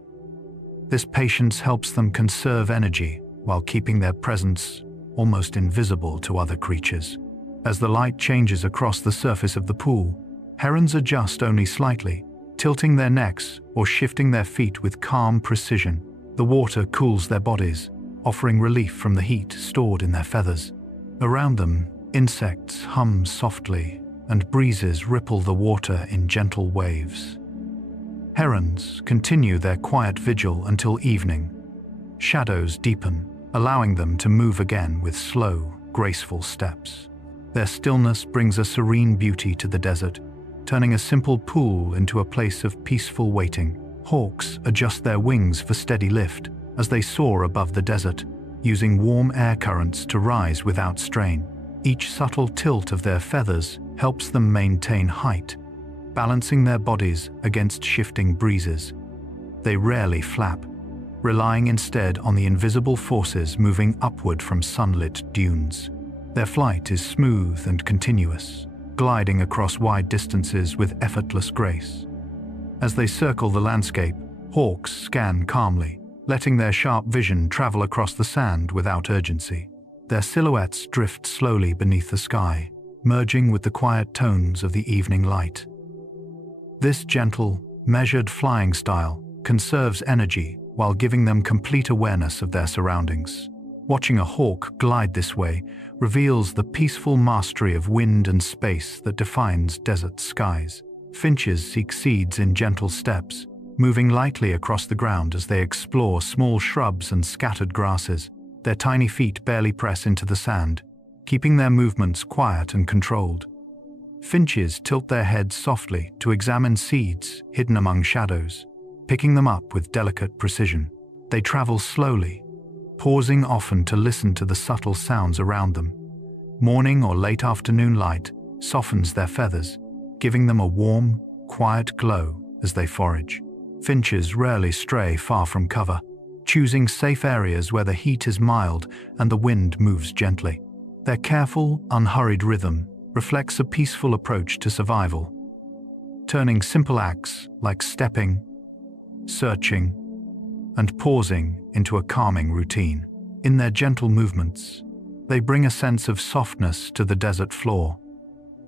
This patience helps them conserve energy while keeping their presence almost invisible to other creatures. As the light changes across the surface of the pool, herons adjust only slightly, tilting their necks or shifting their feet with calm precision. The water cools their bodies, offering relief from the heat stored in their feathers. Around them, insects hum softly, and breezes ripple the water in gentle waves. Herons continue their quiet vigil until evening. Shadows deepen, allowing them to move again with slow, graceful steps. Their stillness brings a serene beauty to the desert, turning a simple pool into a place of peaceful waiting. Hawks adjust their wings for steady lift as they soar above the desert, using warm air currents to rise without strain. Each subtle tilt of their feathers helps them maintain height, balancing their bodies against shifting breezes. They rarely flap, relying instead on the invisible forces moving upward from sunlit dunes. Their flight is smooth and continuous, gliding across wide distances with effortless grace. As they circle the landscape, hawks scan calmly, letting their sharp vision travel across the sand without urgency. Their silhouettes drift slowly beneath the sky, merging with the quiet tones of the evening light. This gentle, measured flying style conserves energy while giving them complete awareness of their surroundings. Watching a hawk glide this way reveals the peaceful mastery of wind and space that defines desert skies. Finches seek seeds in gentle steps, moving lightly across the ground as they explore small shrubs and scattered grasses. Their tiny feet barely press into the sand, keeping their movements quiet and controlled. Finches tilt their heads softly to examine seeds hidden among shadows, picking them up with delicate precision. They travel slowly, pausing often to listen to the subtle sounds around them. Morning or late afternoon light softens their feathers, giving them a warm, quiet glow as they forage. Finches rarely stray far from cover, choosing safe areas where the heat is mild and the wind moves gently. Their careful, unhurried rhythm reflects a peaceful approach to survival, turning simple acts like stepping, searching, and pausing into a calming routine. In their gentle movements, they bring a sense of softness to the desert floor.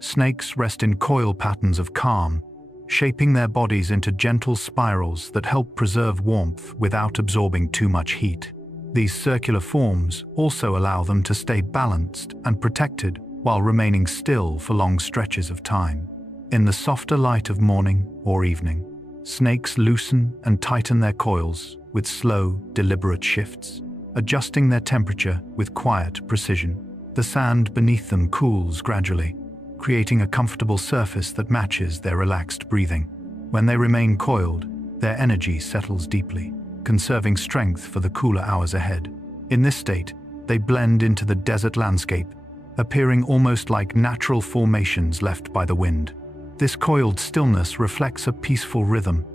Snakes rest in coil patterns of calm, shaping their bodies into gentle spirals that help preserve warmth without absorbing too much heat. These circular forms also allow them to stay balanced and protected while remaining still for long stretches of time. In the softer light of morning or evening, snakes loosen and tighten their coils with slow, deliberate shifts, adjusting their temperature with quiet precision. The sand beneath them cools gradually, creating a comfortable surface that matches their relaxed breathing. When they remain coiled, their energy settles deeply, conserving strength for the cooler hours ahead. In this state, they blend into the desert landscape, appearing almost like natural formations left by the wind. This coiled stillness reflects a peaceful rhythm,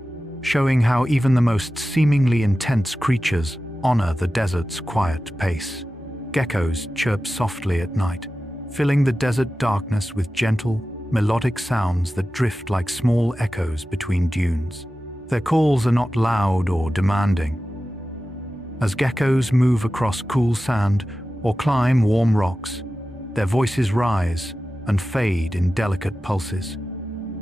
showing how even the most seemingly intense creatures honor the desert's quiet pace. Geckos chirp softly at night, filling the desert darkness with gentle, melodic sounds that drift like small echoes between dunes. Their calls are not loud or demanding. As geckos move across cool sand or climb warm rocks, their voices rise and fade in delicate pulses.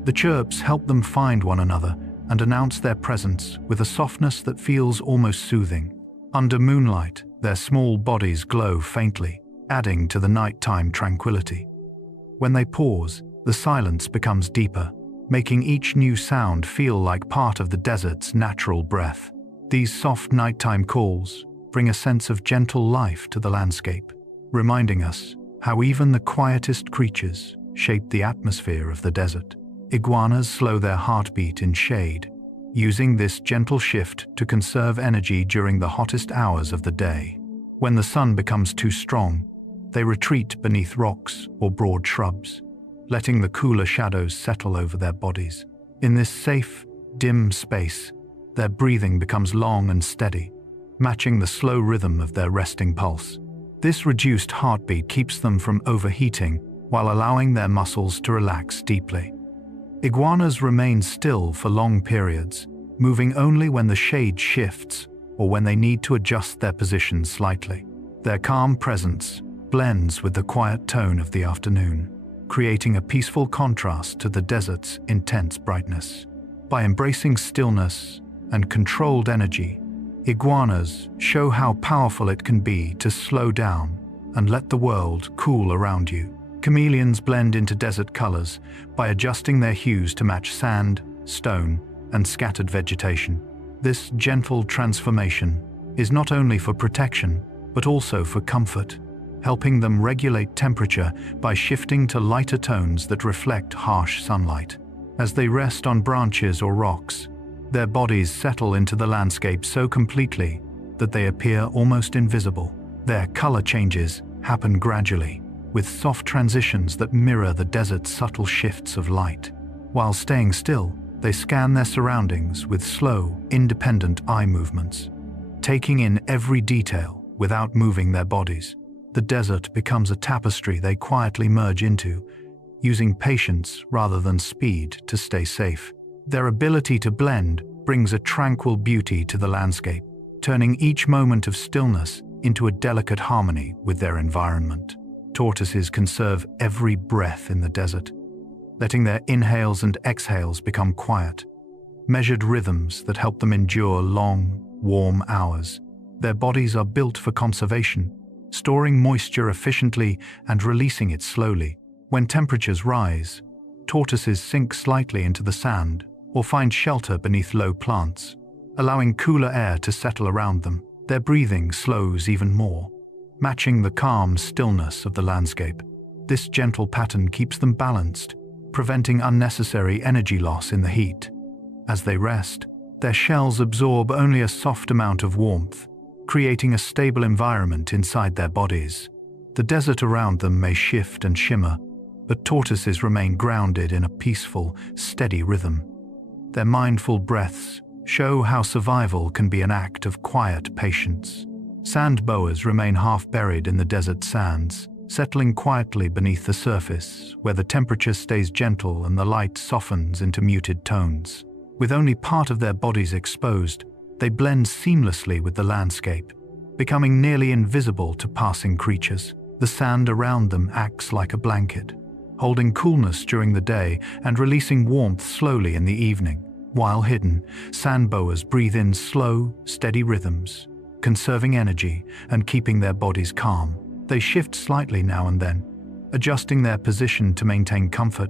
The chirps help them find one another and announce their presence with a softness that feels almost soothing. Under moonlight, their small bodies glow faintly, adding to the nighttime tranquility. When they pause, the silence becomes deeper, making each new sound feel like part of the desert's natural breath. These soft nighttime calls bring a sense of gentle life to the landscape, reminding us how even the quietest creatures shape the atmosphere of the desert. Iguanas slow their heartbeat in shade, using this gentle shift to conserve energy during the hottest hours of the day. When the sun becomes too strong, they retreat beneath rocks or broad shrubs, letting the cooler shadows settle over their bodies. In this safe, dim space, their breathing becomes long and steady, matching the slow rhythm of their resting pulse. This reduced heartbeat keeps them from overheating while allowing their muscles to relax deeply. Iguanas remain still for long periods, moving only when the shade shifts or when they need to adjust their position slightly. Their calm presence blends with the quiet tone of the afternoon, creating a peaceful contrast to the desert's intense brightness. By embracing stillness and controlled energy, iguanas show how powerful it can be to slow down and let the world cool around you. Chameleons blend into desert colors by adjusting their hues to match sand, stone, and scattered vegetation. This gentle transformation is not only for protection, but also for comfort, helping them regulate temperature by shifting to lighter tones that reflect harsh sunlight. As they rest on branches or rocks, their bodies settle into the landscape so completely that they appear almost invisible. Their color changes happen gradually, with soft transitions that mirror the desert's subtle shifts of light. While staying still, they scan their surroundings with slow, independent eye movements, taking in every detail without moving their bodies. The desert becomes a tapestry they quietly merge into, using patience rather than speed to stay safe. Their ability to blend brings a tranquil beauty to the landscape, turning each moment of stillness into a delicate harmony with their environment. Tortoises conserve every breath in the desert, letting their inhales and exhales become quiet, measured rhythms that help them endure long, warm hours. Their bodies are built for conservation, storing moisture efficiently and releasing it slowly. When temperatures rise, tortoises sink slightly into the sand or find shelter beneath low plants, allowing cooler air to settle around them. Their breathing slows even more, matching the calm stillness of the landscape. This gentle pattern keeps them balanced, preventing unnecessary energy loss in the heat. As they rest, their shells absorb only a soft amount of warmth, creating a stable environment inside their bodies. The desert around them may shift and shimmer, but tortoises remain grounded in a peaceful, steady rhythm. Their mindful breaths show how survival can be an act of quiet patience. Sand boas remain half buried in the desert sands, settling quietly beneath the surface, where the temperature stays gentle and the light softens into muted tones. With only part of their bodies exposed, they blend seamlessly with the landscape, becoming nearly invisible to passing creatures. The sand around them acts like a blanket, holding coolness during the day and releasing warmth slowly in the evening. While hidden, sand boas breathe in slow, steady rhythms, conserving energy and keeping their bodies calm. They shift slightly now and then, adjusting their position to maintain comfort,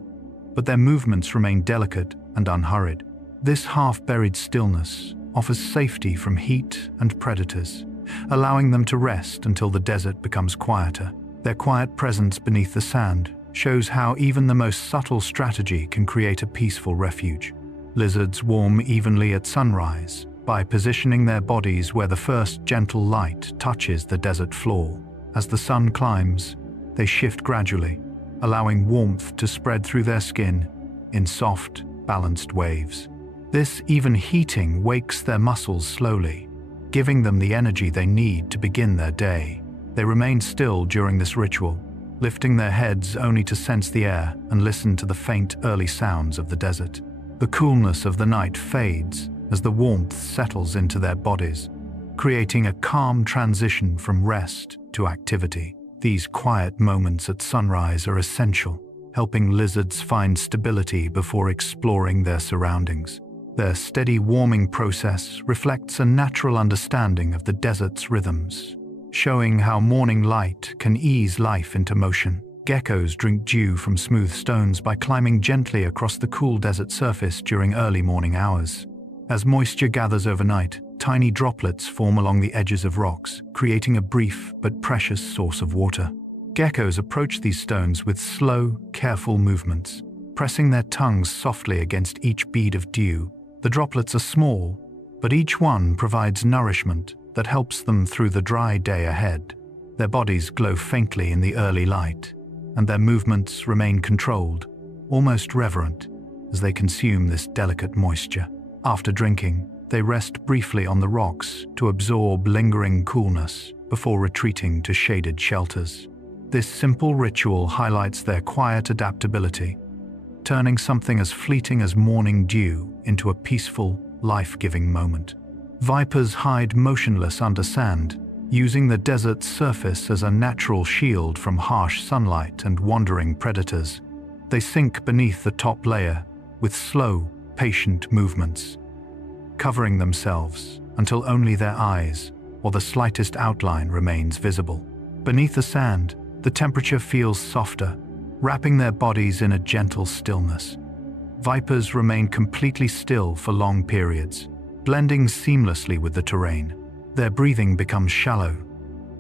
but their movements remain delicate and unhurried. This half-buried stillness offers safety from heat and predators, allowing them to rest until the desert becomes quieter. Their quiet presence beneath the sand shows how even the most subtle strategy can create a peaceful refuge. Lizards warm evenly at sunrise by positioning their bodies where the first gentle light touches the desert floor. As the sun climbs, they shift gradually, allowing warmth to spread through their skin in soft, balanced waves. This even heating wakes their muscles slowly, giving them the energy they need to begin their day. They remain still during this ritual, lifting their heads only to sense the air and listen to the faint early sounds of the desert. The coolness of the night fades as the warmth settles into their bodies, creating a calm transition from rest to activity. These quiet moments at sunrise are essential, helping lizards find stability before exploring their surroundings. Their steady warming process reflects a natural understanding of the desert's rhythms, showing how morning light can ease life into motion. Geckos drink dew from smooth stones by climbing gently across the cool desert surface during early morning hours. As moisture gathers overnight, tiny droplets form along the edges of rocks, creating a brief but precious source of water. Geckos approach these stones with slow, careful movements, pressing their tongues softly against each bead of dew. The droplets are small, but each one provides nourishment that helps them through the dry day ahead. Their bodies glow faintly in the early light, and their movements remain controlled, almost reverent, as they consume this delicate moisture. After drinking, they rest briefly on the rocks to absorb lingering coolness before retreating to shaded shelters. This simple ritual highlights their quiet adaptability, turning something as fleeting as morning dew into a peaceful, life-giving moment. Vipers hide motionless under sand, using the desert's surface as a natural shield from harsh sunlight and wandering predators. They sink beneath the top layer with slow, patient movements, covering themselves until only their eyes or the slightest outline remains visible. Beneath the sand, the temperature feels softer, wrapping their bodies in a gentle stillness. Vipers remain completely still for long periods, blending seamlessly with the terrain. Their breathing becomes shallow,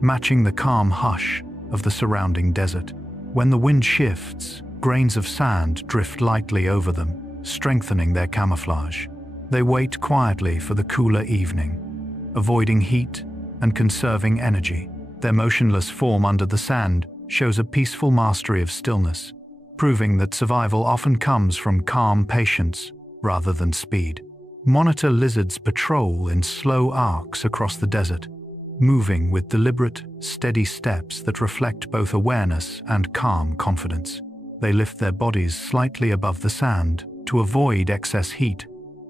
matching the calm hush of the surrounding desert. When the wind shifts, grains of sand drift lightly over them, strengthening their camouflage. They wait quietly for the cooler evening, avoiding heat and conserving energy. Their motionless form under the sand shows a peaceful mastery of stillness, proving that survival often comes from calm patience rather than speed. Monitor lizards patrol in slow arcs across the desert, moving with deliberate, steady steps that reflect both awareness and calm confidence. They lift their bodies slightly above the sand to avoid excess heat,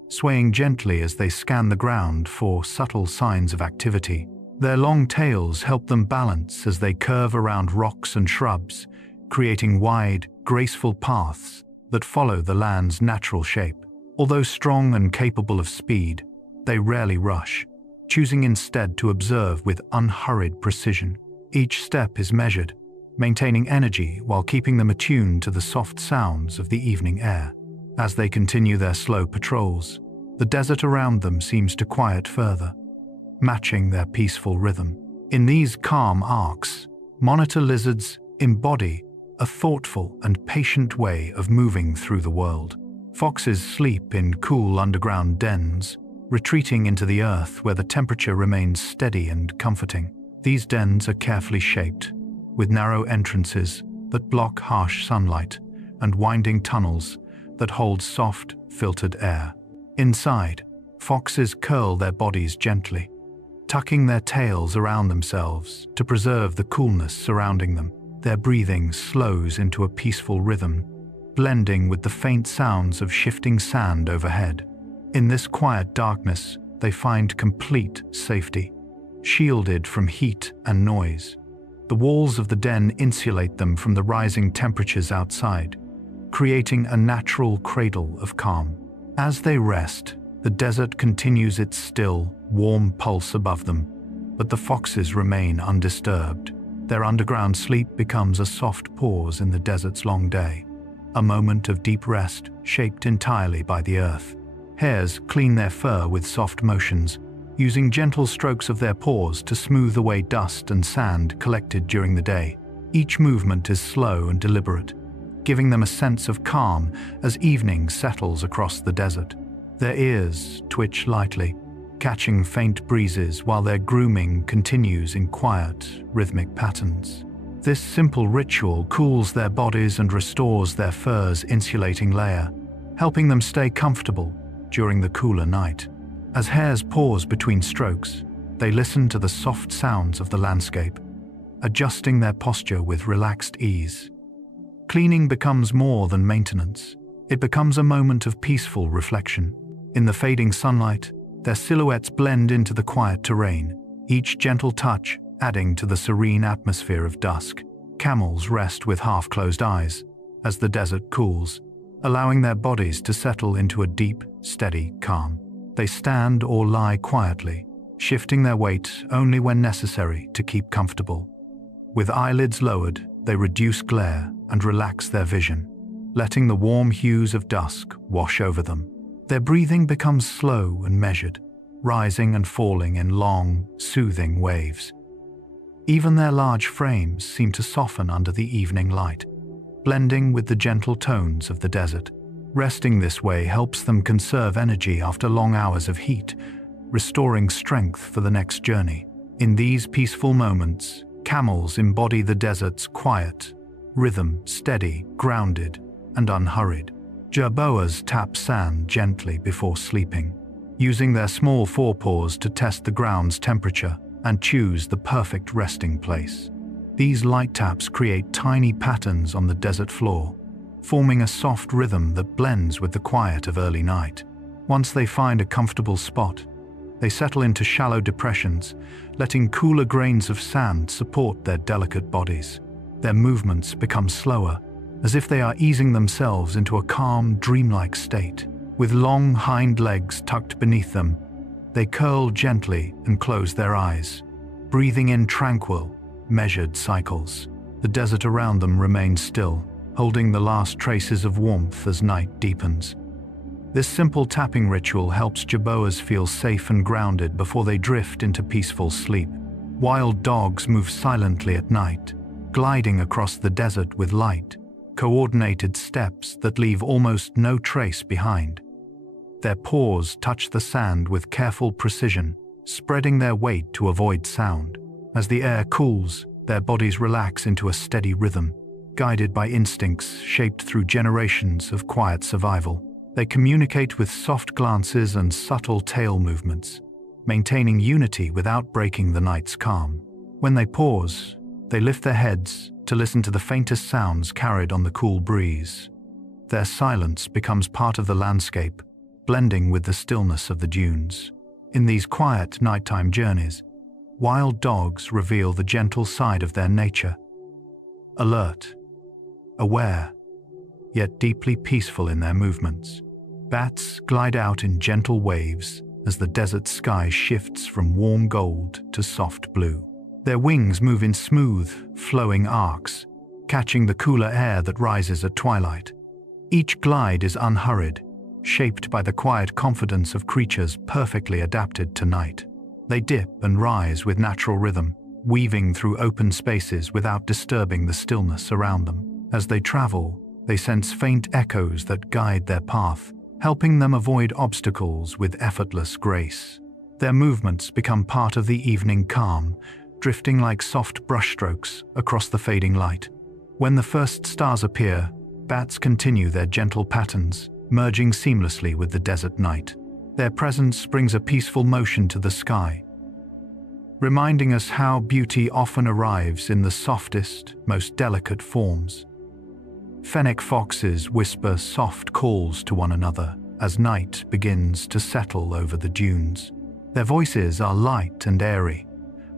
swaying gently as they scan the ground for subtle signs of activity. Their long tails help them balance as they curve around rocks and shrubs, creating wide, graceful paths that follow the land's natural shape. Although strong and capable of speed, they rarely rush, choosing instead to observe with unhurried precision. Each step is measured, maintaining energy while keeping them attuned to the soft sounds of the evening air. As they continue their slow patrols, the desert around them seems to quiet further, matching their peaceful rhythm. In these calm arcs, monitor lizards embody a thoughtful and patient way of moving through the world. Foxes sleep in cool underground dens, retreating into the earth where the temperature remains steady and comforting. These dens are carefully shaped, with narrow entrances that block harsh sunlight and winding tunnels that hold soft, filtered air. Inside, foxes curl their bodies gently, tucking their tails around themselves to preserve the coolness surrounding them. Their breathing slows into a peaceful rhythm, blending with the faint sounds of shifting sand overhead. In this quiet darkness, they find complete safety, shielded from heat and noise. The walls of the den insulate them from the rising temperatures outside, creating a natural cradle of calm. As they rest, the desert continues its still, warm pulse above them, but the foxes remain undisturbed. Their underground sleep becomes a soft pause in the desert's long day, a moment of deep rest shaped entirely by the earth. Hares clean their fur with soft motions, using gentle strokes of their paws to smooth away dust and sand collected during the day. Each movement is slow and deliberate, giving them a sense of calm as evening settles across the desert. Their ears twitch lightly, catching faint breezes while their grooming continues in quiet, rhythmic patterns. This simple ritual cools their bodies and restores their fur's insulating layer, helping them stay comfortable during the cooler night. As hares pause between strokes, they listen to the soft sounds of the landscape, adjusting their posture with relaxed ease. Cleaning becomes more than maintenance. It becomes a moment of peaceful reflection. In the fading sunlight, their silhouettes blend into the quiet terrain, each gentle touch adding to the serene atmosphere of dusk. Camels rest with half-closed eyes as the desert cools, allowing their bodies to settle into a deep, steady calm. They stand or lie quietly, shifting their weight only when necessary to keep comfortable. With eyelids lowered, they reduce glare and relax their vision, letting the warm hues of dusk wash over them. Their breathing becomes slow and measured, rising and falling in long, soothing waves. Even their large frames seem to soften under the evening light, blending with the gentle tones of the desert. Resting this way helps them conserve energy after long hours of heat, restoring strength for the next journey. In these peaceful moments, camels embody the desert's quiet rhythm, steady, grounded, and unhurried. Jerboas tap sand gently before sleeping, using their small forepaws to test the ground's temperature and choose the perfect resting place. These light taps create tiny patterns on the desert floor, forming a soft rhythm that blends with the quiet of early night. Once they find a comfortable spot, they settle into shallow depressions, letting cooler grains of sand support their delicate bodies. Their movements become slower, as if they are easing themselves into a calm, dreamlike state. With long hind legs tucked beneath them, they curl gently and close their eyes, breathing in tranquil, measured cycles. The desert around them remains still, holding the last traces of warmth as night deepens. This simple tapping ritual helps jerboas feel safe and grounded before they drift into peaceful sleep. Wild dogs move silently at night, gliding across the desert with light, coordinated steps that leave almost no trace behind. Their paws touch the sand with careful precision, spreading their weight to avoid sound. As the air cools, their bodies relax into a steady rhythm, guided by instincts shaped through generations of quiet survival. They communicate with soft glances and subtle tail movements, maintaining unity without breaking the night's calm. When they pause, they lift their heads to listen to the faintest sounds carried on the cool breeze. Their silence becomes part of the landscape, blending with the stillness of the dunes. In these quiet nighttime journeys, wild dogs reveal the gentle side of their nature. Alert, aware, yet deeply peaceful in their movements. Bats glide out in gentle waves as the desert sky shifts from warm gold to soft blue. Their wings move in smooth, flowing arcs, catching the cooler air that rises at twilight. Each glide is unhurried, shaped by the quiet confidence of creatures perfectly adapted to night. They dip and rise with natural rhythm, weaving through open spaces without disturbing the stillness around them. As they travel, they sense faint echoes that guide their path, helping them avoid obstacles with effortless grace. Their movements become part of the evening calm, drifting like soft brushstrokes across the fading light. When the first stars appear, bats continue their gentle patterns, merging seamlessly with the desert night. Their presence brings a peaceful motion to the sky, reminding us how beauty often arrives in the softest, most delicate forms. Fennec foxes whisper soft calls to one another as night begins to settle over the dunes. Their voices are light and airy,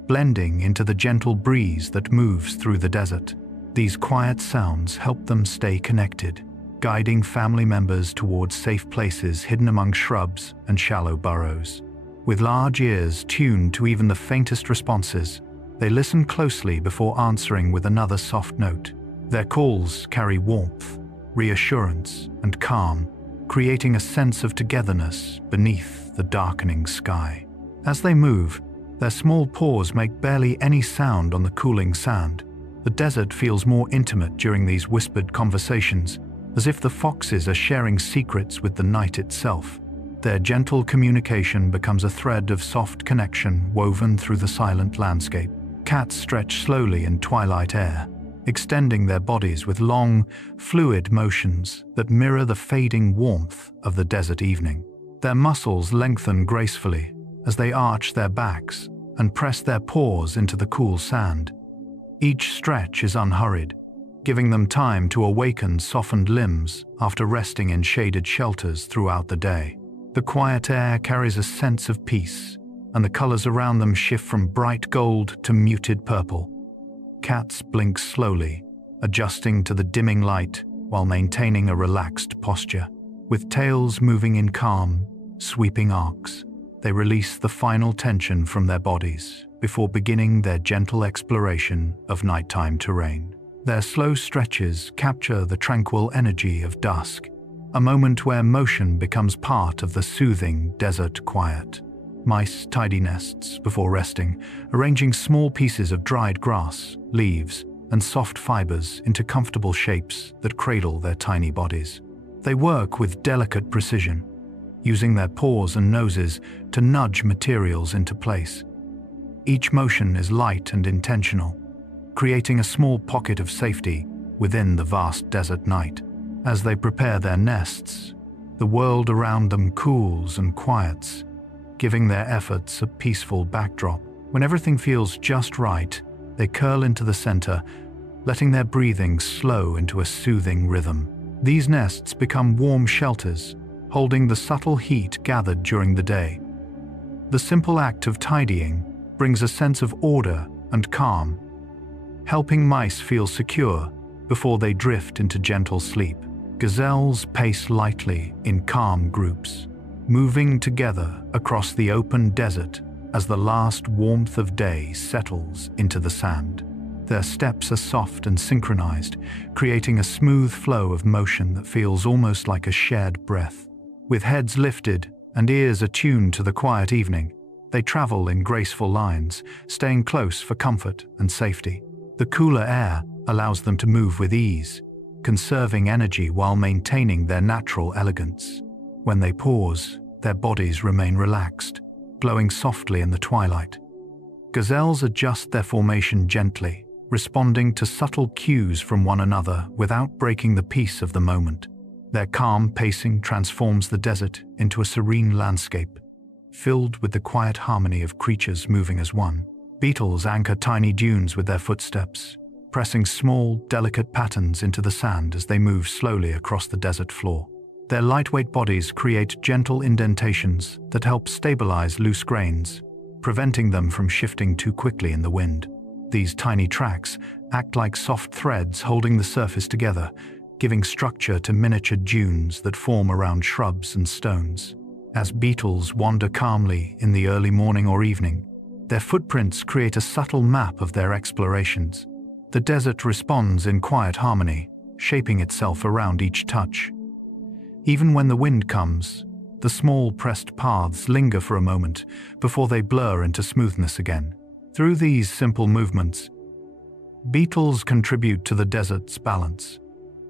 blending into the gentle breeze that moves through the desert. These quiet sounds help them stay connected, guiding family members towards safe places hidden among shrubs and shallow burrows. With large ears tuned to even the faintest responses, they listen closely before answering with another soft note. Their calls carry warmth, reassurance, and calm, creating a sense of togetherness beneath the darkening sky. As they move, their small paws make barely any sound on the cooling sand. The desert feels more intimate during these whispered conversations, as if the foxes are sharing secrets with the night itself. Their gentle communication becomes a thread of soft connection woven through the silent landscape. Cats stretch slowly in twilight air, extending their bodies with long, fluid motions that mirror the fading warmth of the desert evening. Their muscles lengthen gracefully as they arch their backs and press their paws into the cool sand. Each stretch is unhurried, giving them time to awaken softened limbs after resting in shaded shelters throughout the day. The quiet air carries a sense of peace, and the colors around them shift from bright gold to muted purple. Cats blink slowly, adjusting to the dimming light while maintaining a relaxed posture. With tails moving in calm, sweeping arcs, they release the final tension from their bodies before beginning their gentle exploration of nighttime terrain. Their slow stretches capture the tranquil energy of dusk, a moment where motion becomes part of the soothing desert quiet. Mice tidy nests before resting, arranging small pieces of dried grass, leaves, and soft fibers into comfortable shapes that cradle their tiny bodies. They work with delicate precision, using their paws and noses to nudge materials into place. Each motion is light and intentional, creating a small pocket of safety within the vast desert night. As they prepare their nests, the world around them cools and quiets, giving their efforts a peaceful backdrop. When everything feels just right, they curl into the center, letting their breathing slow into a soothing rhythm. These nests become warm shelters, holding the subtle heat gathered during the day. The simple act of tidying brings a sense of order and calm, helping mice feel secure before they drift into gentle sleep. Gazelles pace lightly in calm groups, moving together across the open desert as the last warmth of day settles into the sand. Their steps are soft and synchronized, creating a smooth flow of motion that feels almost like a shared breath. With heads lifted and ears attuned to the quiet evening, they travel in graceful lines, staying close for comfort and safety. The cooler air allows them to move with ease, conserving energy while maintaining their natural elegance. When they pause, their bodies remain relaxed, glowing softly in the twilight. Gazelles adjust their formation gently, responding to subtle cues from one another without breaking the peace of the moment. Their calm pacing transforms the desert into a serene landscape, filled with the quiet harmony of creatures moving as one. Beetles anchor tiny dunes with their footsteps, pressing small, delicate patterns into the sand as they move slowly across the desert floor. Their lightweight bodies create gentle indentations that help stabilize loose grains, preventing them from shifting too quickly in the wind. These tiny tracks act like soft threads holding the surface together, giving structure to miniature dunes that form around shrubs and stones. As beetles wander calmly in the early morning or evening, their footprints create a subtle map of their explorations. The desert responds in quiet harmony, shaping itself around each touch. Even when the wind comes, the small pressed paths linger for a moment before they blur into smoothness again. Through these simple movements, beetles contribute to the desert's balance,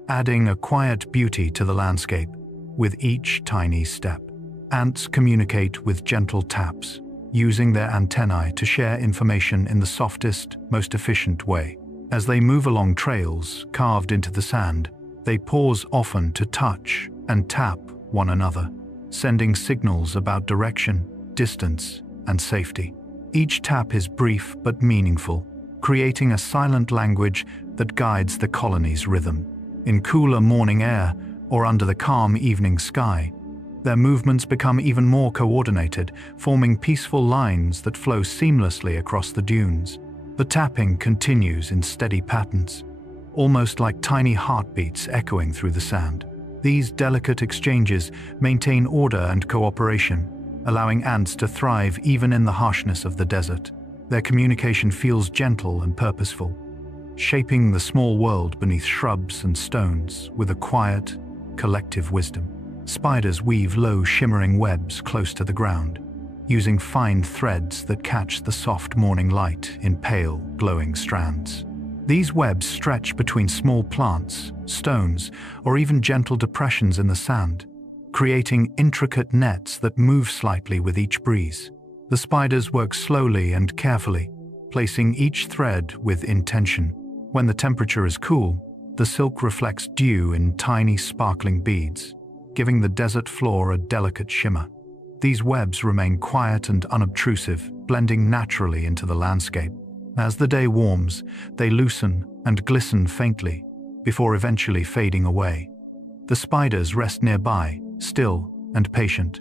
adding a quiet beauty to the landscape with each tiny step. Ants communicate with gentle taps, using their antennae to share information in the softest, most efficient way. As they move along trails carved into the sand, they pause often to touch and tap one another, sending signals about direction, distance, and safety. Each tap is brief but meaningful, creating a silent language that guides the colony's rhythm. In cooler morning air or under the calm evening sky, their movements become even more coordinated, forming peaceful lines that flow seamlessly across the dunes. The tapping continues in steady patterns, almost like tiny heartbeats echoing through the sand. These delicate exchanges maintain order and cooperation, allowing ants to thrive even in the harshness of the desert. Their communication feels gentle and purposeful, shaping the small world beneath shrubs and stones with a quiet, collective wisdom. Spiders weave low, shimmering webs close to the ground, using fine threads that catch the soft morning light in pale, glowing strands. These webs stretch between small plants, stones, or even gentle depressions in the sand, creating intricate nets that move slightly with each breeze. The spiders work slowly and carefully, placing each thread with intention. When the temperature is cool, the silk reflects dew in tiny, sparkling beads, giving the desert floor a delicate shimmer. These webs remain quiet and unobtrusive, blending naturally into the landscape. As the day warms, they loosen and glisten faintly, before eventually fading away. The spiders rest nearby, still and patient,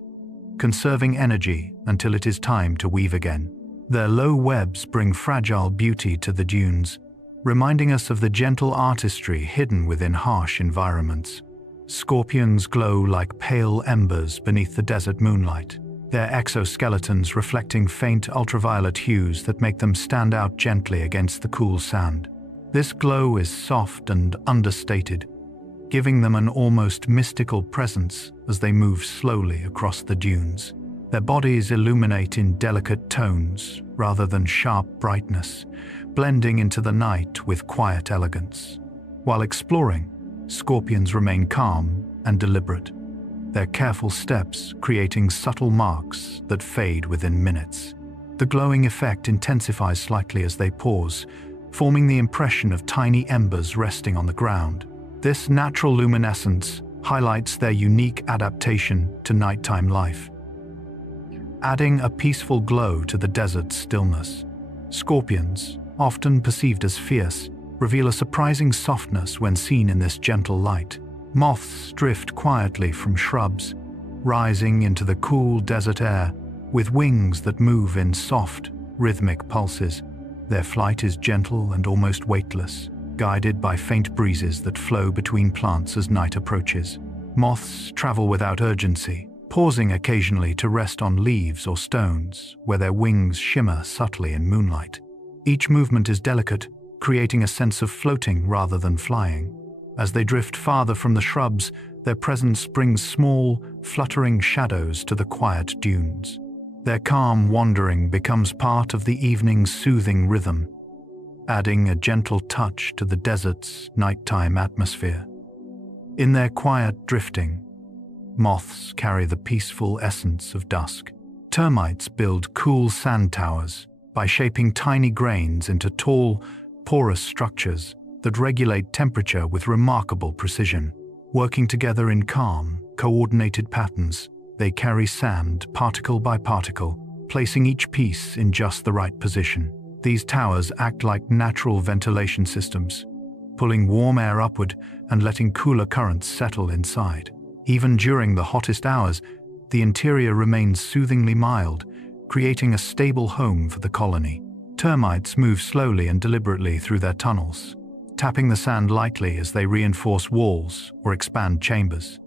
conserving energy until it is time to weave again. Their low webs bring fragile beauty to the dunes, reminding us of the gentle artistry hidden within harsh environments. Scorpions glow like pale embers beneath the desert moonlight, their exoskeletons reflecting faint ultraviolet hues that make them stand out gently against the cool sand. This glow is soft and understated, giving them an almost mystical presence as they move slowly across the dunes. Their bodies illuminate in delicate tones rather than sharp brightness, blending into the night with quiet elegance. While exploring, scorpions remain calm and deliberate, their careful steps creating subtle marks that fade within minutes. The glowing effect intensifies slightly as they pause, forming the impression of tiny embers resting on the ground. This natural luminescence highlights their unique adaptation to nighttime life, adding a peaceful glow to the desert's stillness. Scorpions, often perceived as fierce, reveal a surprising softness when seen in this gentle light. Moths drift quietly from shrubs, rising into the cool desert air with wings that move in soft, rhythmic pulses. Their flight is gentle and almost weightless, guided by faint breezes that flow between plants as night approaches. Moths travel without urgency, pausing occasionally to rest on leaves or stones where their wings shimmer subtly in moonlight. Each movement is delicate, creating a sense of floating rather than flying. As they drift farther from the shrubs, their presence brings small, fluttering shadows to the quiet dunes. Their calm wandering becomes part of the evening's soothing rhythm, adding a gentle touch to the desert's nighttime atmosphere. In their quiet drifting, moths carry the peaceful essence of dusk. Termites build cool sand towers by shaping tiny grains into tall, porous structures that regulate temperature with remarkable precision. Working together in calm, coordinated patterns, they carry sand particle by particle, placing each piece in just the right position. These towers act like natural ventilation systems, pulling warm air upward and letting cooler currents settle inside. Even during the hottest hours, the interior remains soothingly mild, creating a stable home for the colony. Termites move slowly and deliberately through their tunnels, tapping the sand lightly as they reinforce walls or expand chambers.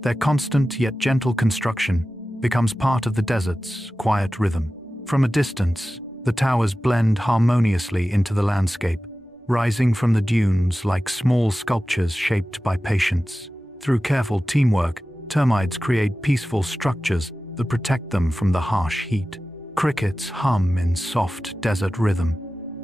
Their constant yet gentle construction becomes part of the desert's quiet rhythm. From a distance, the towers blend harmoniously into the landscape, rising from the dunes like small sculptures shaped by patience. Through careful teamwork, termites create peaceful structures that protect them from the harsh heat. Crickets hum in soft desert rhythm,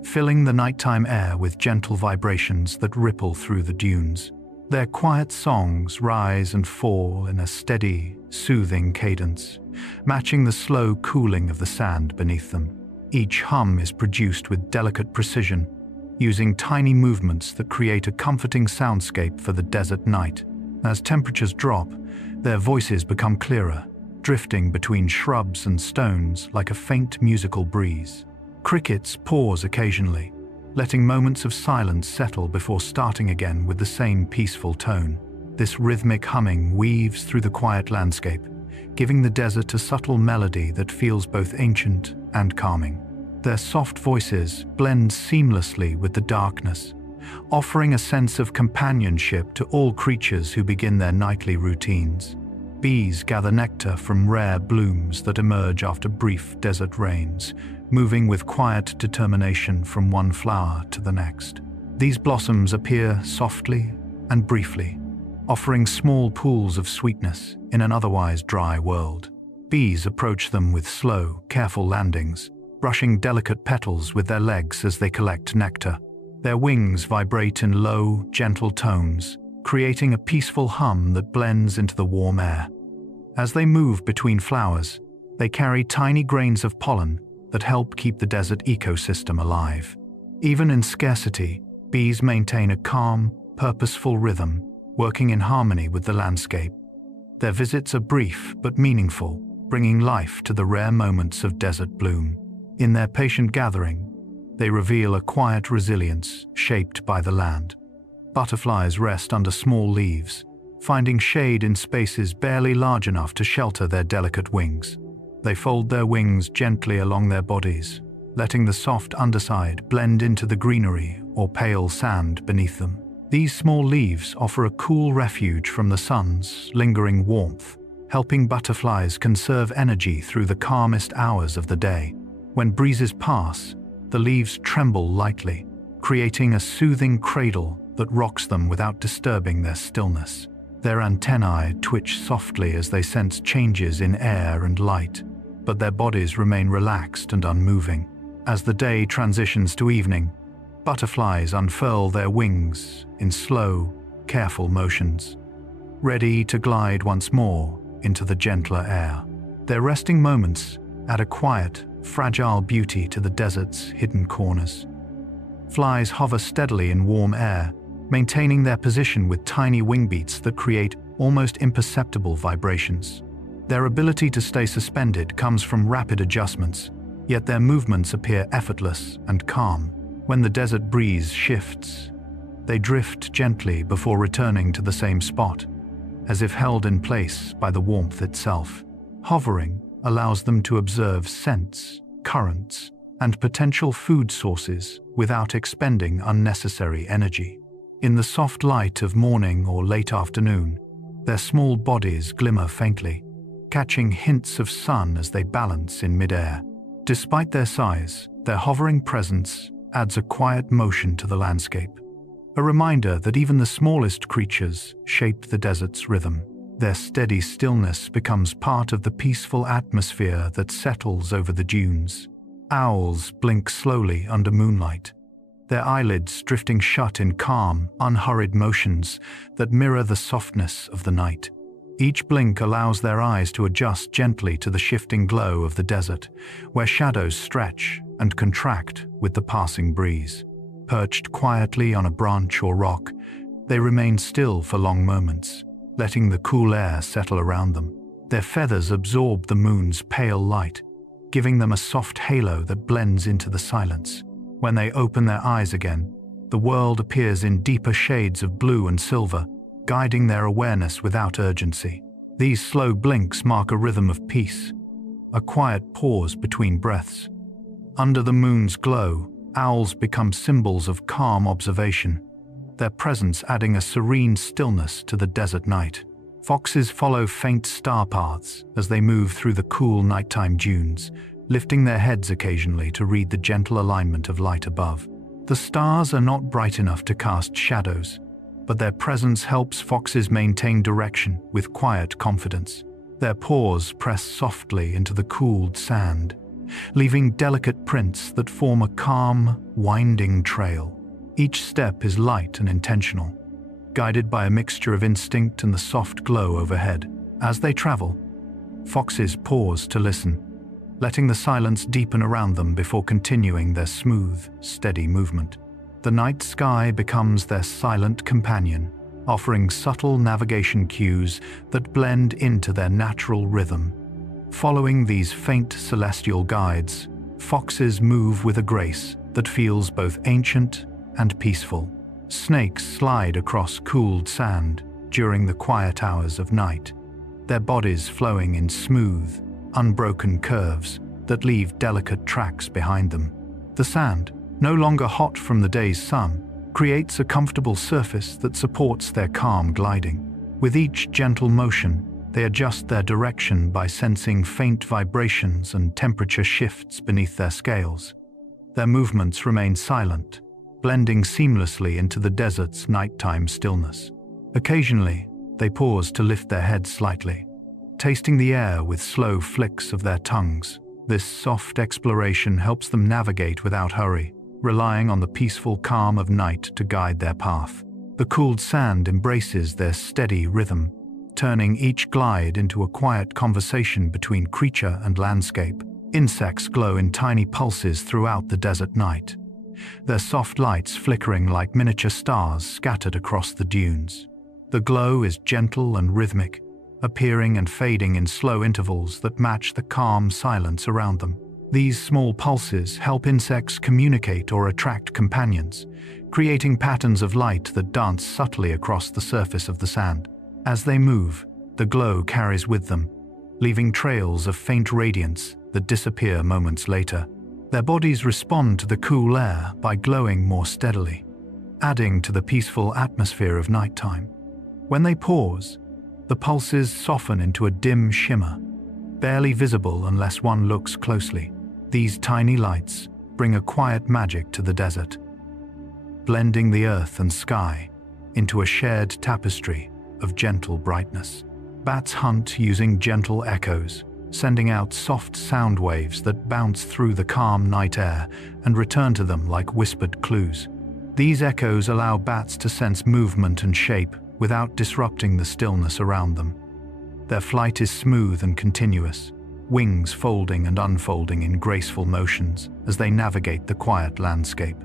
filling the nighttime air with gentle vibrations that ripple through the dunes. Their quiet songs rise and fall in a steady, soothing cadence, matching the slow cooling of the sand beneath them. Each hum is produced with delicate precision, using tiny movements that create a comforting soundscape for the desert night. As temperatures drop, their voices become clearer, drifting between shrubs and stones like a faint musical breeze. Crickets pause occasionally, letting moments of silence settle before starting again with the same peaceful tone. This rhythmic humming weaves through the quiet landscape, giving the desert a subtle melody that feels both ancient and calming. Their soft voices blend seamlessly with the darkness, offering a sense of companionship to all creatures who begin their nightly routines. Bees gather nectar from rare blooms that emerge after brief desert rains, moving with quiet determination from one flower to the next. These blossoms appear softly and briefly, offering small pools of sweetness in an otherwise dry world. Bees approach them with slow, careful landings, brushing delicate petals with their legs as they collect nectar. Their wings vibrate in low, gentle tones, creating a peaceful hum that blends into the warm air. As they move between flowers, they carry tiny grains of pollen that help keep the desert ecosystem alive. Even in scarcity, bees maintain a calm, purposeful rhythm, working in harmony with the landscape. Their visits are brief but meaningful, bringing life to the rare moments of desert bloom. In their patient gathering, They reveal a quiet resilience shaped by the land. Butterflies rest under small leaves, finding shade in spaces barely large enough to shelter their delicate wings. They fold their wings gently along their bodies, letting the soft underside blend into the greenery or pale sand beneath them. These small leaves offer a cool refuge from the sun's lingering warmth, helping butterflies conserve energy through the calmest hours of the day. When breezes pass, the leaves tremble lightly, creating a soothing cradle that rocks them without disturbing their stillness. Their antennae twitch softly as they sense changes in air and light, but their bodies remain relaxed and unmoving. As the day transitions to evening, butterflies unfurl their wings in slow, careful motions, ready to glide once more into the gentler air. Their resting moments add a quiet, fragile beauty to the desert's hidden corners. Flies hover steadily in warm air, maintaining their position with tiny wing beats that create almost imperceptible vibrations. Their ability to stay suspended comes from rapid adjustments, yet their movements appear effortless and calm. When the desert breeze shifts, they drift gently before returning to the same spot, as if held in place by the warmth itself. Hovering allows them to observe scents, currents, and potential food sources without expending unnecessary energy. In the soft light of morning or late afternoon, their small bodies glimmer faintly, catching hints of sun as they balance in midair. Despite their size, their hovering presence adds a quiet motion to the landscape, a reminder that even the smallest creatures shape the desert's rhythm. Their steady stillness becomes part of the peaceful atmosphere that settles over the dunes. Owls blink slowly under moonlight, their eyelids drifting shut in calm, unhurried motions that mirror the softness of the night. Each blink allows their eyes to adjust gently to the shifting glow of the desert, where shadows stretch and contract with the passing breeze. Perched quietly on a branch or rock, they remain still for long moments, letting the cool air settle around them. Their feathers absorb the moon's pale light, giving them a soft halo that blends into the silence. When they open their eyes again, the world appears in deeper shades of blue and silver, guiding their awareness without urgency. These slow blinks mark a rhythm of peace, a quiet pause between breaths. Under the moon's glow, owls become symbols of calm observation, their presence adding a serene stillness to the desert night. Foxes follow faint star paths as they move through the cool nighttime dunes, lifting their heads occasionally to read the gentle alignment of light above. The stars are not bright enough to cast shadows, but their presence helps foxes maintain direction with quiet confidence. Their paws press softly into the cooled sand, leaving delicate prints that form a calm, winding trail. Each step is light and intentional, guided by a mixture of instinct and the soft glow overhead. As they travel, foxes pause to listen, letting the silence deepen around them before continuing their smooth, steady movement. The night sky becomes their silent companion, offering subtle navigation cues that blend into their natural rhythm. Following these faint celestial guides, foxes move with a grace that feels both ancient and peaceful. Snakes slide across cooled sand during the quiet hours of night, their bodies flowing in smooth, unbroken curves that leave delicate tracks behind them. The sand, no longer hot from the day's sun, creates a comfortable surface that supports their calm gliding. With each gentle motion, they adjust their direction by sensing faint vibrations and temperature shifts beneath their scales. Their movements remain silent, blending seamlessly into the desert's nighttime stillness. Occasionally, they pause to lift their heads slightly, tasting the air with slow flicks of their tongues. This soft exploration helps them navigate without hurry, relying on the peaceful calm of night to guide their path. The cooled sand embraces their steady rhythm, turning each glide into a quiet conversation between creature and landscape. Insects glow in tiny pulses throughout the desert night, their soft lights flickering like miniature stars scattered across the dunes. The glow is gentle and rhythmic, appearing and fading in slow intervals that match the calm silence around them. These small pulses help insects communicate or attract companions, creating patterns of light that dance subtly across the surface of the sand. As they move, the glow carries with them, leaving trails of faint radiance that disappear moments later. Their bodies respond to the cool air by glowing more steadily, adding to the peaceful atmosphere of nighttime. When they pause, the pulses soften into a dim shimmer, barely visible unless one looks closely. These tiny lights bring a quiet magic to the desert, blending the earth and sky into a shared tapestry of gentle brightness. Bats hunt using gentle echoes, sending out soft sound waves that bounce through the calm night air and return to them like whispered clues. These echoes allow bats to sense movement and shape without disrupting the stillness around them. Their flight is smooth and continuous, wings folding and unfolding in graceful motions as they navigate the quiet landscape.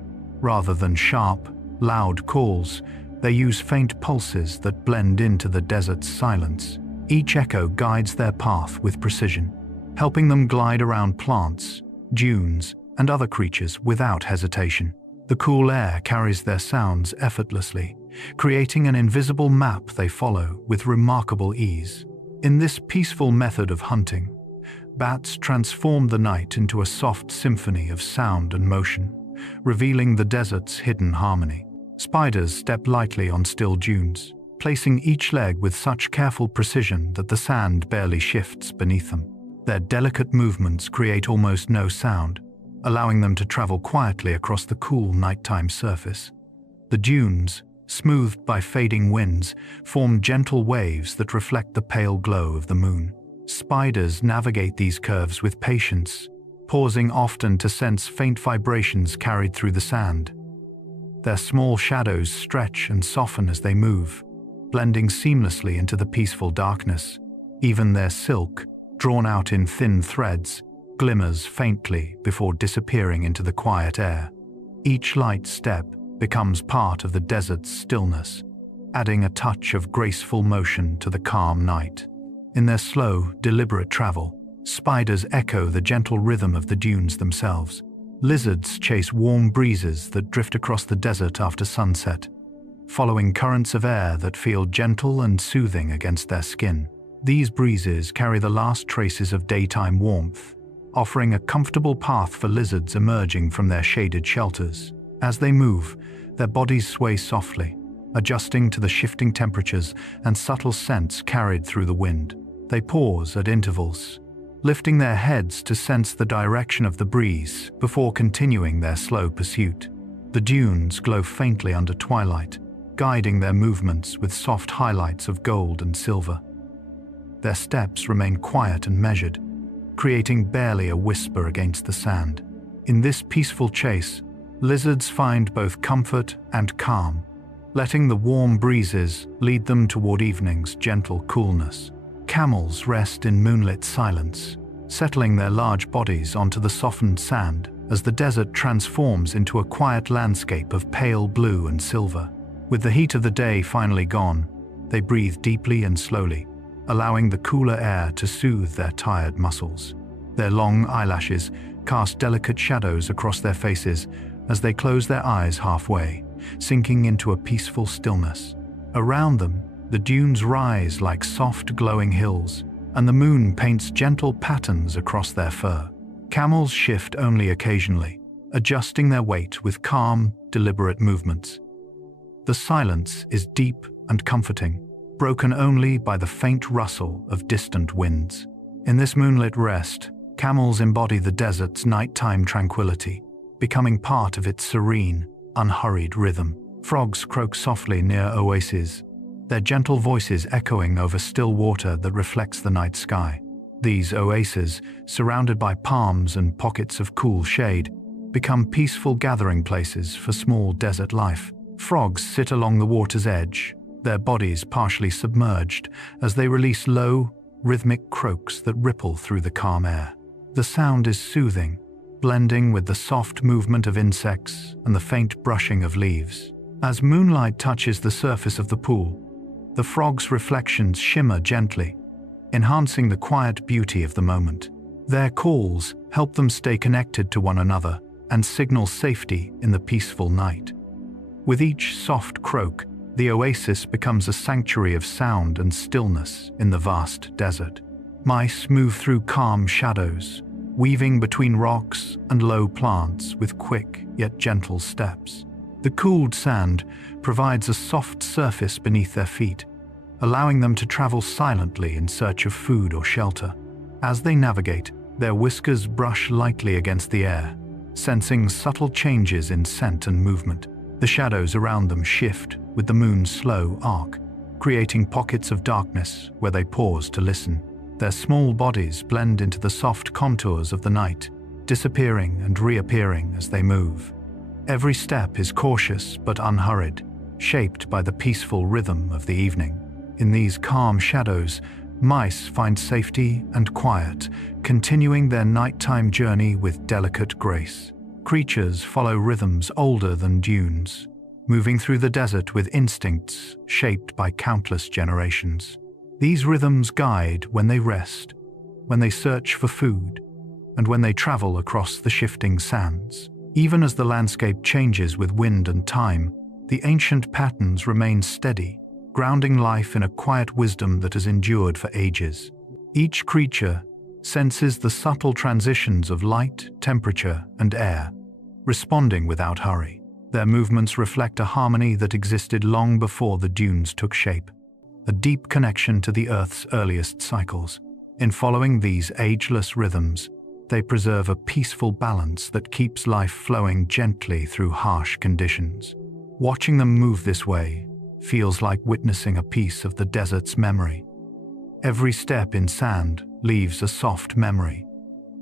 Rather than sharp, loud calls, they use faint pulses that blend into the desert's silence. Each echo guides their path with precision, helping them glide around plants, dunes, and other creatures without hesitation. The cool air carries their sounds effortlessly, creating an invisible map they follow with remarkable ease. In this peaceful method of hunting, bats transform the night into a soft symphony of sound and motion, revealing the desert's hidden harmony. Spiders step lightly on still dunes, placing each leg with such careful precision that the sand barely shifts beneath them. Their delicate movements create almost no sound, allowing them to travel quietly across the cool nighttime surface. The dunes, smoothed by fading winds, form gentle waves that reflect the pale glow of the moon. Spiders navigate these curves with patience, pausing often to sense faint vibrations carried through the sand. Their small shadows stretch and soften as they move, blending seamlessly into the peaceful darkness. Even their silk, drawn out in thin threads, glimmers faintly before disappearing into the quiet air. Each light step becomes part of the desert's stillness, adding a touch of graceful motion to the calm night. In their slow, deliberate travel, spiders echo the gentle rhythm of the dunes themselves. Lizards chase warm breezes that drift across the desert after sunset, following currents of air that feel gentle and soothing against their skin. These breezes carry the last traces of daytime warmth, offering a comfortable path for lizards emerging from their shaded shelters. As they move, their bodies sway softly, adjusting to the shifting temperatures and subtle scents carried through the wind. They pause at intervals, lifting their heads to sense the direction of the breeze before continuing their slow pursuit. The dunes glow faintly under twilight, guiding their movements with soft highlights of gold and silver. Their steps remain quiet and measured, creating barely a whisper against the sand. In this peaceful chase, lizards find both comfort and calm, letting the warm breezes lead them toward evening's gentle coolness. Camels rest in moonlit silence, settling their large bodies onto the softened sand as the desert transforms into a quiet landscape of pale blue and silver. With the heat of the day finally gone, they breathe deeply and slowly, allowing the cooler air to soothe their tired muscles. Their long eyelashes cast delicate shadows across their faces as they close their eyes halfway, sinking into a peaceful stillness. Around them, the dunes rise like soft, glowing hills, and the moon paints gentle patterns across their fur. Camels shift only occasionally, adjusting their weight with calm, deliberate movements. The silence is deep and comforting, broken only by the faint rustle of distant winds. In this moonlit rest, camels embody the desert's nighttime tranquility, becoming part of its serene, unhurried rhythm. Frogs croak softly near oases, their gentle voices echoing over still water that reflects the night sky. These oases, surrounded by palms and pockets of cool shade, become peaceful gathering places for small desert life. Frogs sit along the water's edge, their bodies partially submerged as they release low, rhythmic croaks that ripple through the calm air. The sound is soothing, blending with the soft movement of insects and the faint brushing of leaves. As moonlight touches the surface of the pool, the frogs' reflections shimmer gently, enhancing the quiet beauty of the moment. Their calls help them stay connected to one another and signal safety in the peaceful night. With each soft croak, the oasis becomes a sanctuary of sound and stillness in the vast desert. Mice move through calm shadows, weaving between rocks and low plants with quick yet gentle steps. The cooled sand provides a soft surface beneath their feet, allowing them to travel silently in search of food or shelter. As they navigate, their whiskers brush lightly against the air, sensing subtle changes in scent and movement. The shadows around them shift with the moon's slow arc, creating pockets of darkness where they pause to listen. Their small bodies blend into the soft contours of the night, disappearing and reappearing as they move. Every step is cautious but unhurried, shaped by the peaceful rhythm of the evening. In these calm shadows, mice find safety and quiet, continuing their nighttime journey with delicate grace. Creatures follow rhythms older than dunes, moving through the desert with instincts shaped by countless generations. These rhythms guide when they rest, when they search for food, and when they travel across the shifting sands. Even as the landscape changes with wind and time, the ancient patterns remain steady, grounding life in a quiet wisdom that has endured for ages. Each creature senses the subtle transitions of light, temperature, and air, responding without hurry. Their movements reflect a harmony that existed long before the dunes took shape, a deep connection to the Earth's earliest cycles. In following these ageless rhythms, they preserve a peaceful balance that keeps life flowing gently through harsh conditions. Watching them move this way feels like witnessing a piece of the desert's memory. Every step in sand leaves a soft memory,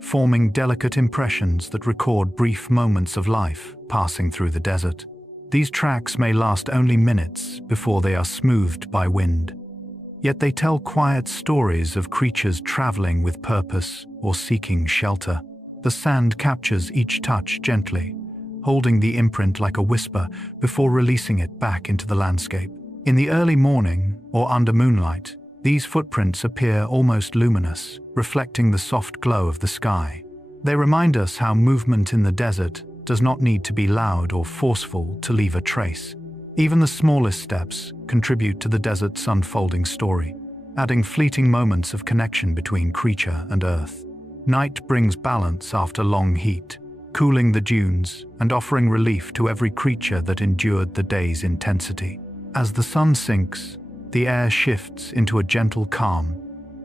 forming delicate impressions that record brief moments of life passing through the desert. These tracks may last only minutes before they are smoothed by wind, yet they tell quiet stories of creatures traveling with purpose or seeking shelter. The sand captures each touch gently, holding the imprint like a whisper before releasing it back into the landscape. In the early morning or under moonlight, these footprints appear almost luminous, reflecting the soft glow of the sky. They remind us how movement in the desert does not need to be loud or forceful to leave a trace. Even the smallest steps contribute to the desert's unfolding story, adding fleeting moments of connection between creature and earth. Night brings balance after long heat, cooling the dunes and offering relief to every creature that endured the day's intensity. As the sun sinks, the air shifts into a gentle calm,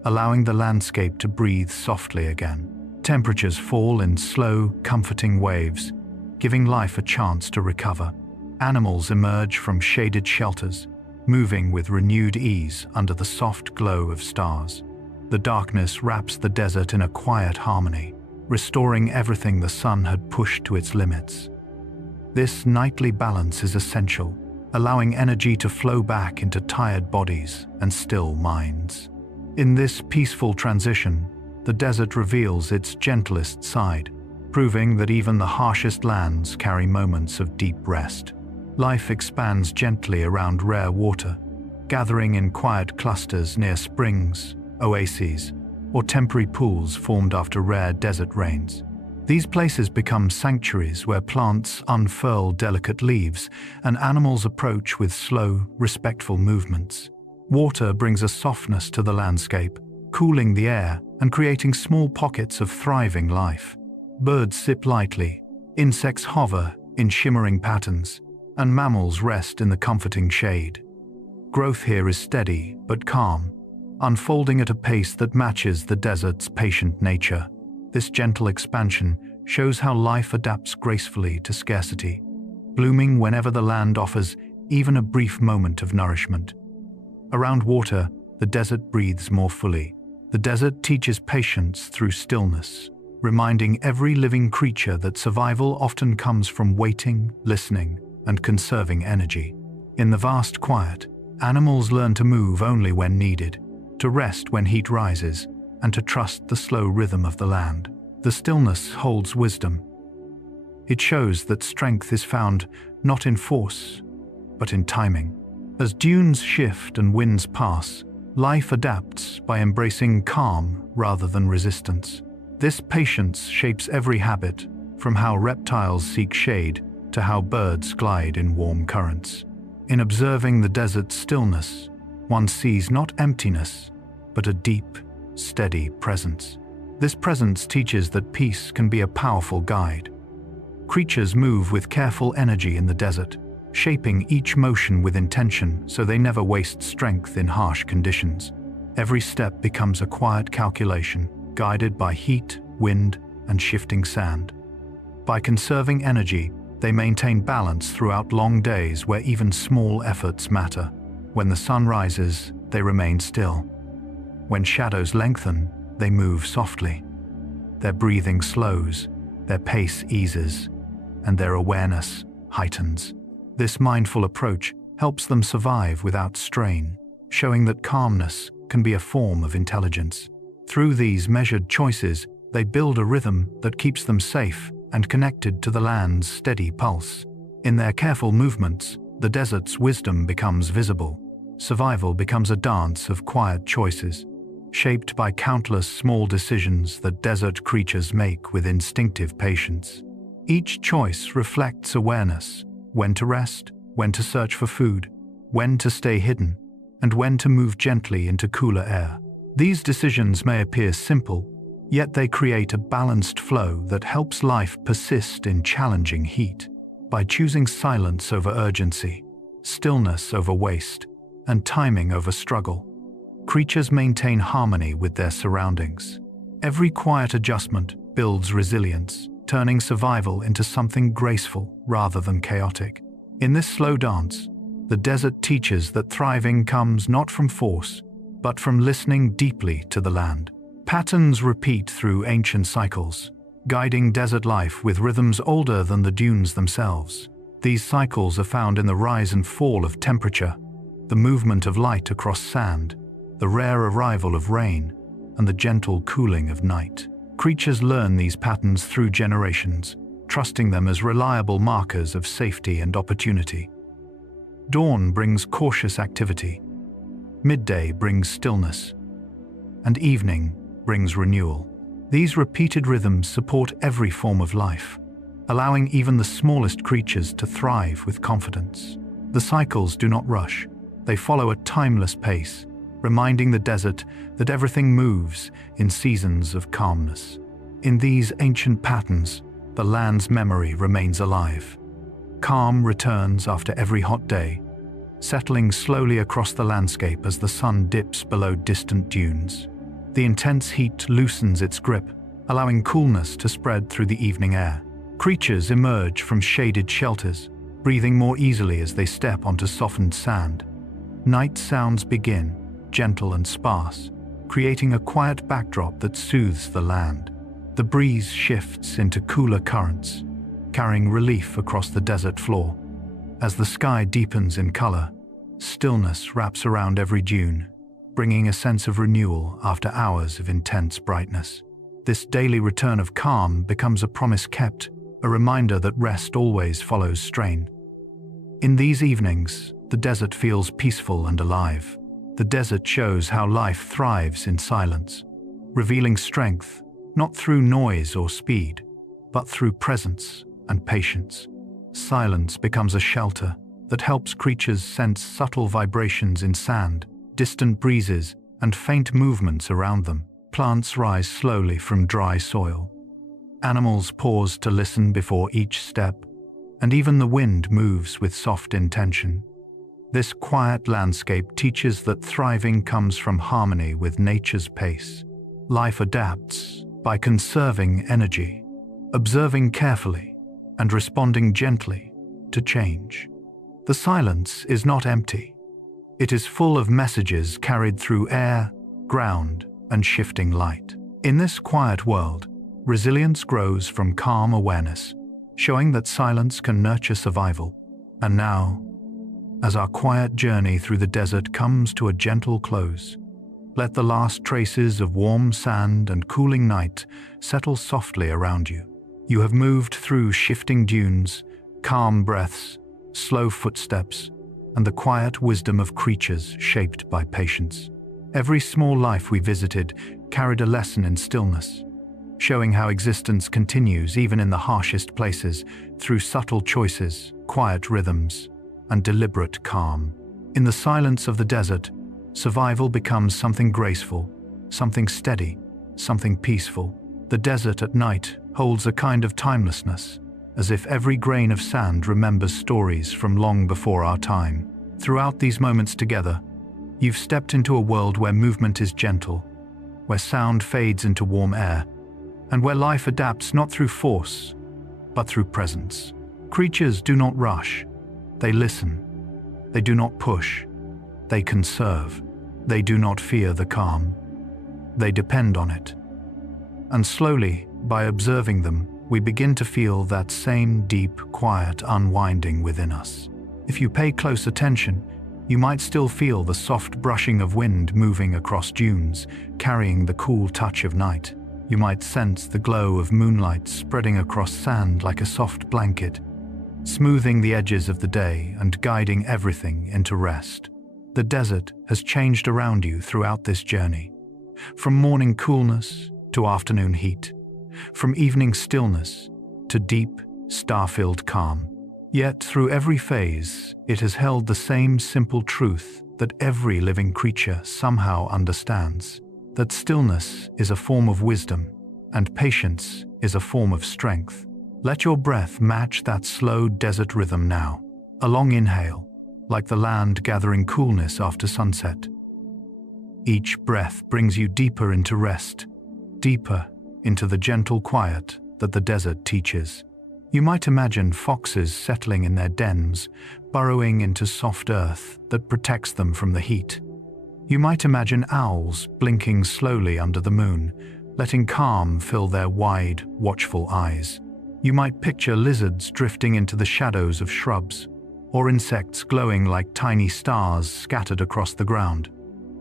allowing the landscape to breathe softly again. Temperatures fall in slow, comforting waves, giving life a chance to recover. Animals emerge from shaded shelters, moving with renewed ease under the soft glow of stars. The darkness wraps the desert in a quiet harmony, restoring everything the sun had pushed to its limits. This nightly balance is essential, allowing energy to flow back into tired bodies and still minds. In this peaceful transition, the desert reveals its gentlest side, proving that even the harshest lands carry moments of deep rest. Life expands gently around rare water, gathering in quiet clusters near springs, oases, or temporary pools formed after rare desert rains. These places become sanctuaries where plants unfurl delicate leaves and animals approach with slow, respectful movements. Water brings a softness to the landscape, cooling the air and creating small pockets of thriving life. Birds sip lightly, insects hover in shimmering patterns, and mammals rest in the comforting shade. Growth here is steady but calm, unfolding at a pace that matches the desert's patient nature. This gentle expansion shows how life adapts gracefully to scarcity, blooming whenever the land offers even a brief moment of nourishment. Around water, the desert breathes more fully. The desert teaches patience through stillness, reminding every living creature that survival often comes from waiting, listening, and conserving energy. In the vast quiet, animals learn to move only when needed, to rest when heat rises, and to trust the slow rhythm of the land. The stillness holds wisdom. It shows that strength is found not in force, but in timing. As dunes shift and winds pass, life adapts by embracing calm rather than resistance. This patience shapes every habit, from how reptiles seek shade to how birds glide in warm currents. In observing the desert's stillness, one sees not emptiness, but a deep, steady presence. This presence teaches that peace can be a powerful guide. Creatures move with careful energy in the desert, shaping each motion with intention so they never waste strength in harsh conditions. Every step becomes a quiet calculation, guided by heat, wind, and shifting sand. By conserving energy, they maintain balance throughout long days where even small efforts matter. When the sun rises, they remain still. When shadows lengthen, they move softly. Their breathing slows, their pace eases, and their awareness heightens. This mindful approach helps them survive without strain, showing that calmness can be a form of intelligence. Through these measured choices, they build a rhythm that keeps them safe and connected to the land's steady pulse. In their careful movements, the desert's wisdom becomes visible. Survival becomes a dance of quiet choices, shaped by countless small decisions that desert creatures make with instinctive patience. Each choice reflects awareness: when to rest, when to search for food, when to stay hidden, and when to move gently into cooler air. These decisions may appear simple, yet they create a balanced flow that helps life persist in challenging heat. By choosing silence over urgency, stillness over waste, and timing over struggle, creatures maintain harmony with their surroundings. Every quiet adjustment builds resilience, turning survival into something graceful rather than chaotic. In this slow dance, the desert teaches that thriving comes not from force, but from listening deeply to the land. Patterns repeat through ancient cycles, guiding desert life with rhythms older than the dunes themselves. These cycles are found in the rise and fall of temperature, the movement of light across sand, the rare arrival of rain, and the gentle cooling of night. Creatures learn these patterns through generations, trusting them as reliable markers of safety and opportunity. Dawn brings cautious activity, midday brings stillness, and evening brings renewal. These repeated rhythms support every form of life, allowing even the smallest creatures to thrive with confidence. The cycles do not rush. They follow a timeless pace, reminding the desert that everything moves in seasons of calmness. In these ancient patterns, the land's memory remains alive. Calm returns after every hot day, settling slowly across the landscape as the sun dips below distant dunes. The intense heat loosens its grip, allowing coolness to spread through the evening air. Creatures emerge from shaded shelters, breathing more easily as they step onto softened sand. Night sounds begin, gentle and sparse, creating a quiet backdrop that soothes the land. The breeze shifts into cooler currents, carrying relief across the desert floor. As the sky deepens in color, stillness wraps around every dune, bringing a sense of renewal after hours of intense brightness. This daily return of calm becomes a promise kept, a reminder that rest always follows strain. In these evenings, the desert feels peaceful and alive. The desert shows how life thrives in silence, revealing strength not through noise or speed, but through presence and patience. Silence becomes a shelter that helps creatures sense subtle vibrations in sand, distant breezes, and faint movements around them. Plants rise slowly from dry soil. Animals pause to listen before each step, and even the wind moves with soft intention. This quiet landscape teaches that thriving comes from harmony with nature's pace. Life adapts by conserving energy, observing carefully, and responding gently to change. The silence is not empty. It is full of messages carried through air, ground, and shifting light. In this quiet world, resilience grows from calm awareness, showing that silence can nurture survival. And now, as our quiet journey through the desert comes to a gentle close, let the last traces of warm sand and cooling night settle softly around you. You have moved through shifting dunes, calm breaths, slow footsteps, and the quiet wisdom of creatures shaped by patience. Every small life we visited carried a lesson in stillness, showing how existence continues even in the harshest places through subtle choices, quiet rhythms, and deliberate calm. In the silence of the desert, survival becomes something graceful, something steady, something peaceful. The desert at night holds a kind of timelessness, as if every grain of sand remembers stories from long before our time. Throughout these moments together, you've stepped into a world where movement is gentle, where sound fades into warm air, and where life adapts not through force, but through presence. Creatures do not rush. They listen. They do not push. They conserve. They do not fear the calm. They depend on it. And slowly, by observing them, we begin to feel that same deep, quiet unwinding within us. If you pay close attention, you might still feel the soft brushing of wind moving across dunes, carrying the cool touch of night. You might sense the glow of moonlight spreading across sand like a soft blanket, smoothing the edges of the day and guiding everything into rest. The desert has changed around you throughout this journey, from morning coolness to afternoon heat, from evening stillness to deep, star-filled calm. Yet through every phase, it has held the same simple truth that every living creature somehow understands, that stillness is a form of wisdom and patience is a form of strength. Let your breath match that slow desert rhythm now, a long inhale, like the land gathering coolness after sunset. Each breath brings you deeper into rest, deeper into the gentle quiet that the desert teaches. You might imagine foxes settling in their dens, burrowing into soft earth that protects them from the heat. You might imagine owls blinking slowly under the moon, letting calm fill their wide, watchful eyes. You might picture lizards drifting into the shadows of shrubs, or insects glowing like tiny stars scattered across the ground.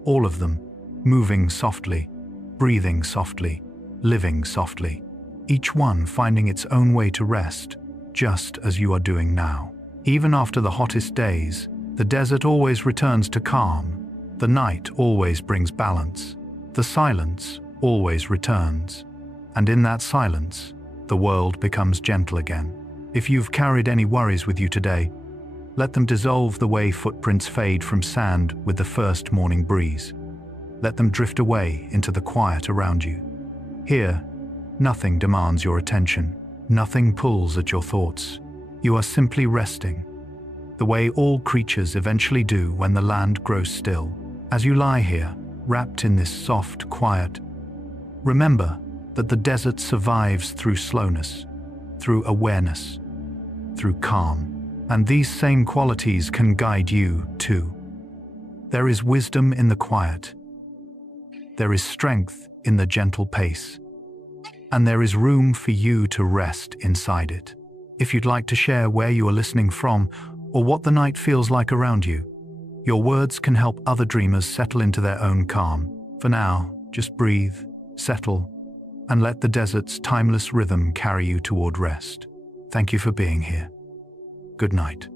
All of them moving softly, breathing softly, living softly, each one finding its own way to rest, just as you are doing now. Even after the hottest days, the desert always returns to calm. The night always brings balance. The silence always returns. And in that silence, the world becomes gentle again. If you've carried any worries with you today, let them dissolve the way footprints fade from sand with the first morning breeze. Let them drift away into the quiet around you. Here, nothing demands your attention. Nothing pulls at your thoughts. You are simply resting, the way all creatures eventually do when the land grows still. As you lie here, wrapped in this soft quiet, remember that the desert survives through slowness, through awareness, through calm. And these same qualities can guide you too. There is wisdom in the quiet. There is strength in the gentle pace. And there is room for you to rest inside it. If you'd like to share where you are listening from or what the night feels like around you, your words can help other dreamers settle into their own calm. For now, just breathe, settle, and let the desert's timeless rhythm carry you toward rest. Thank you for being here. Good night.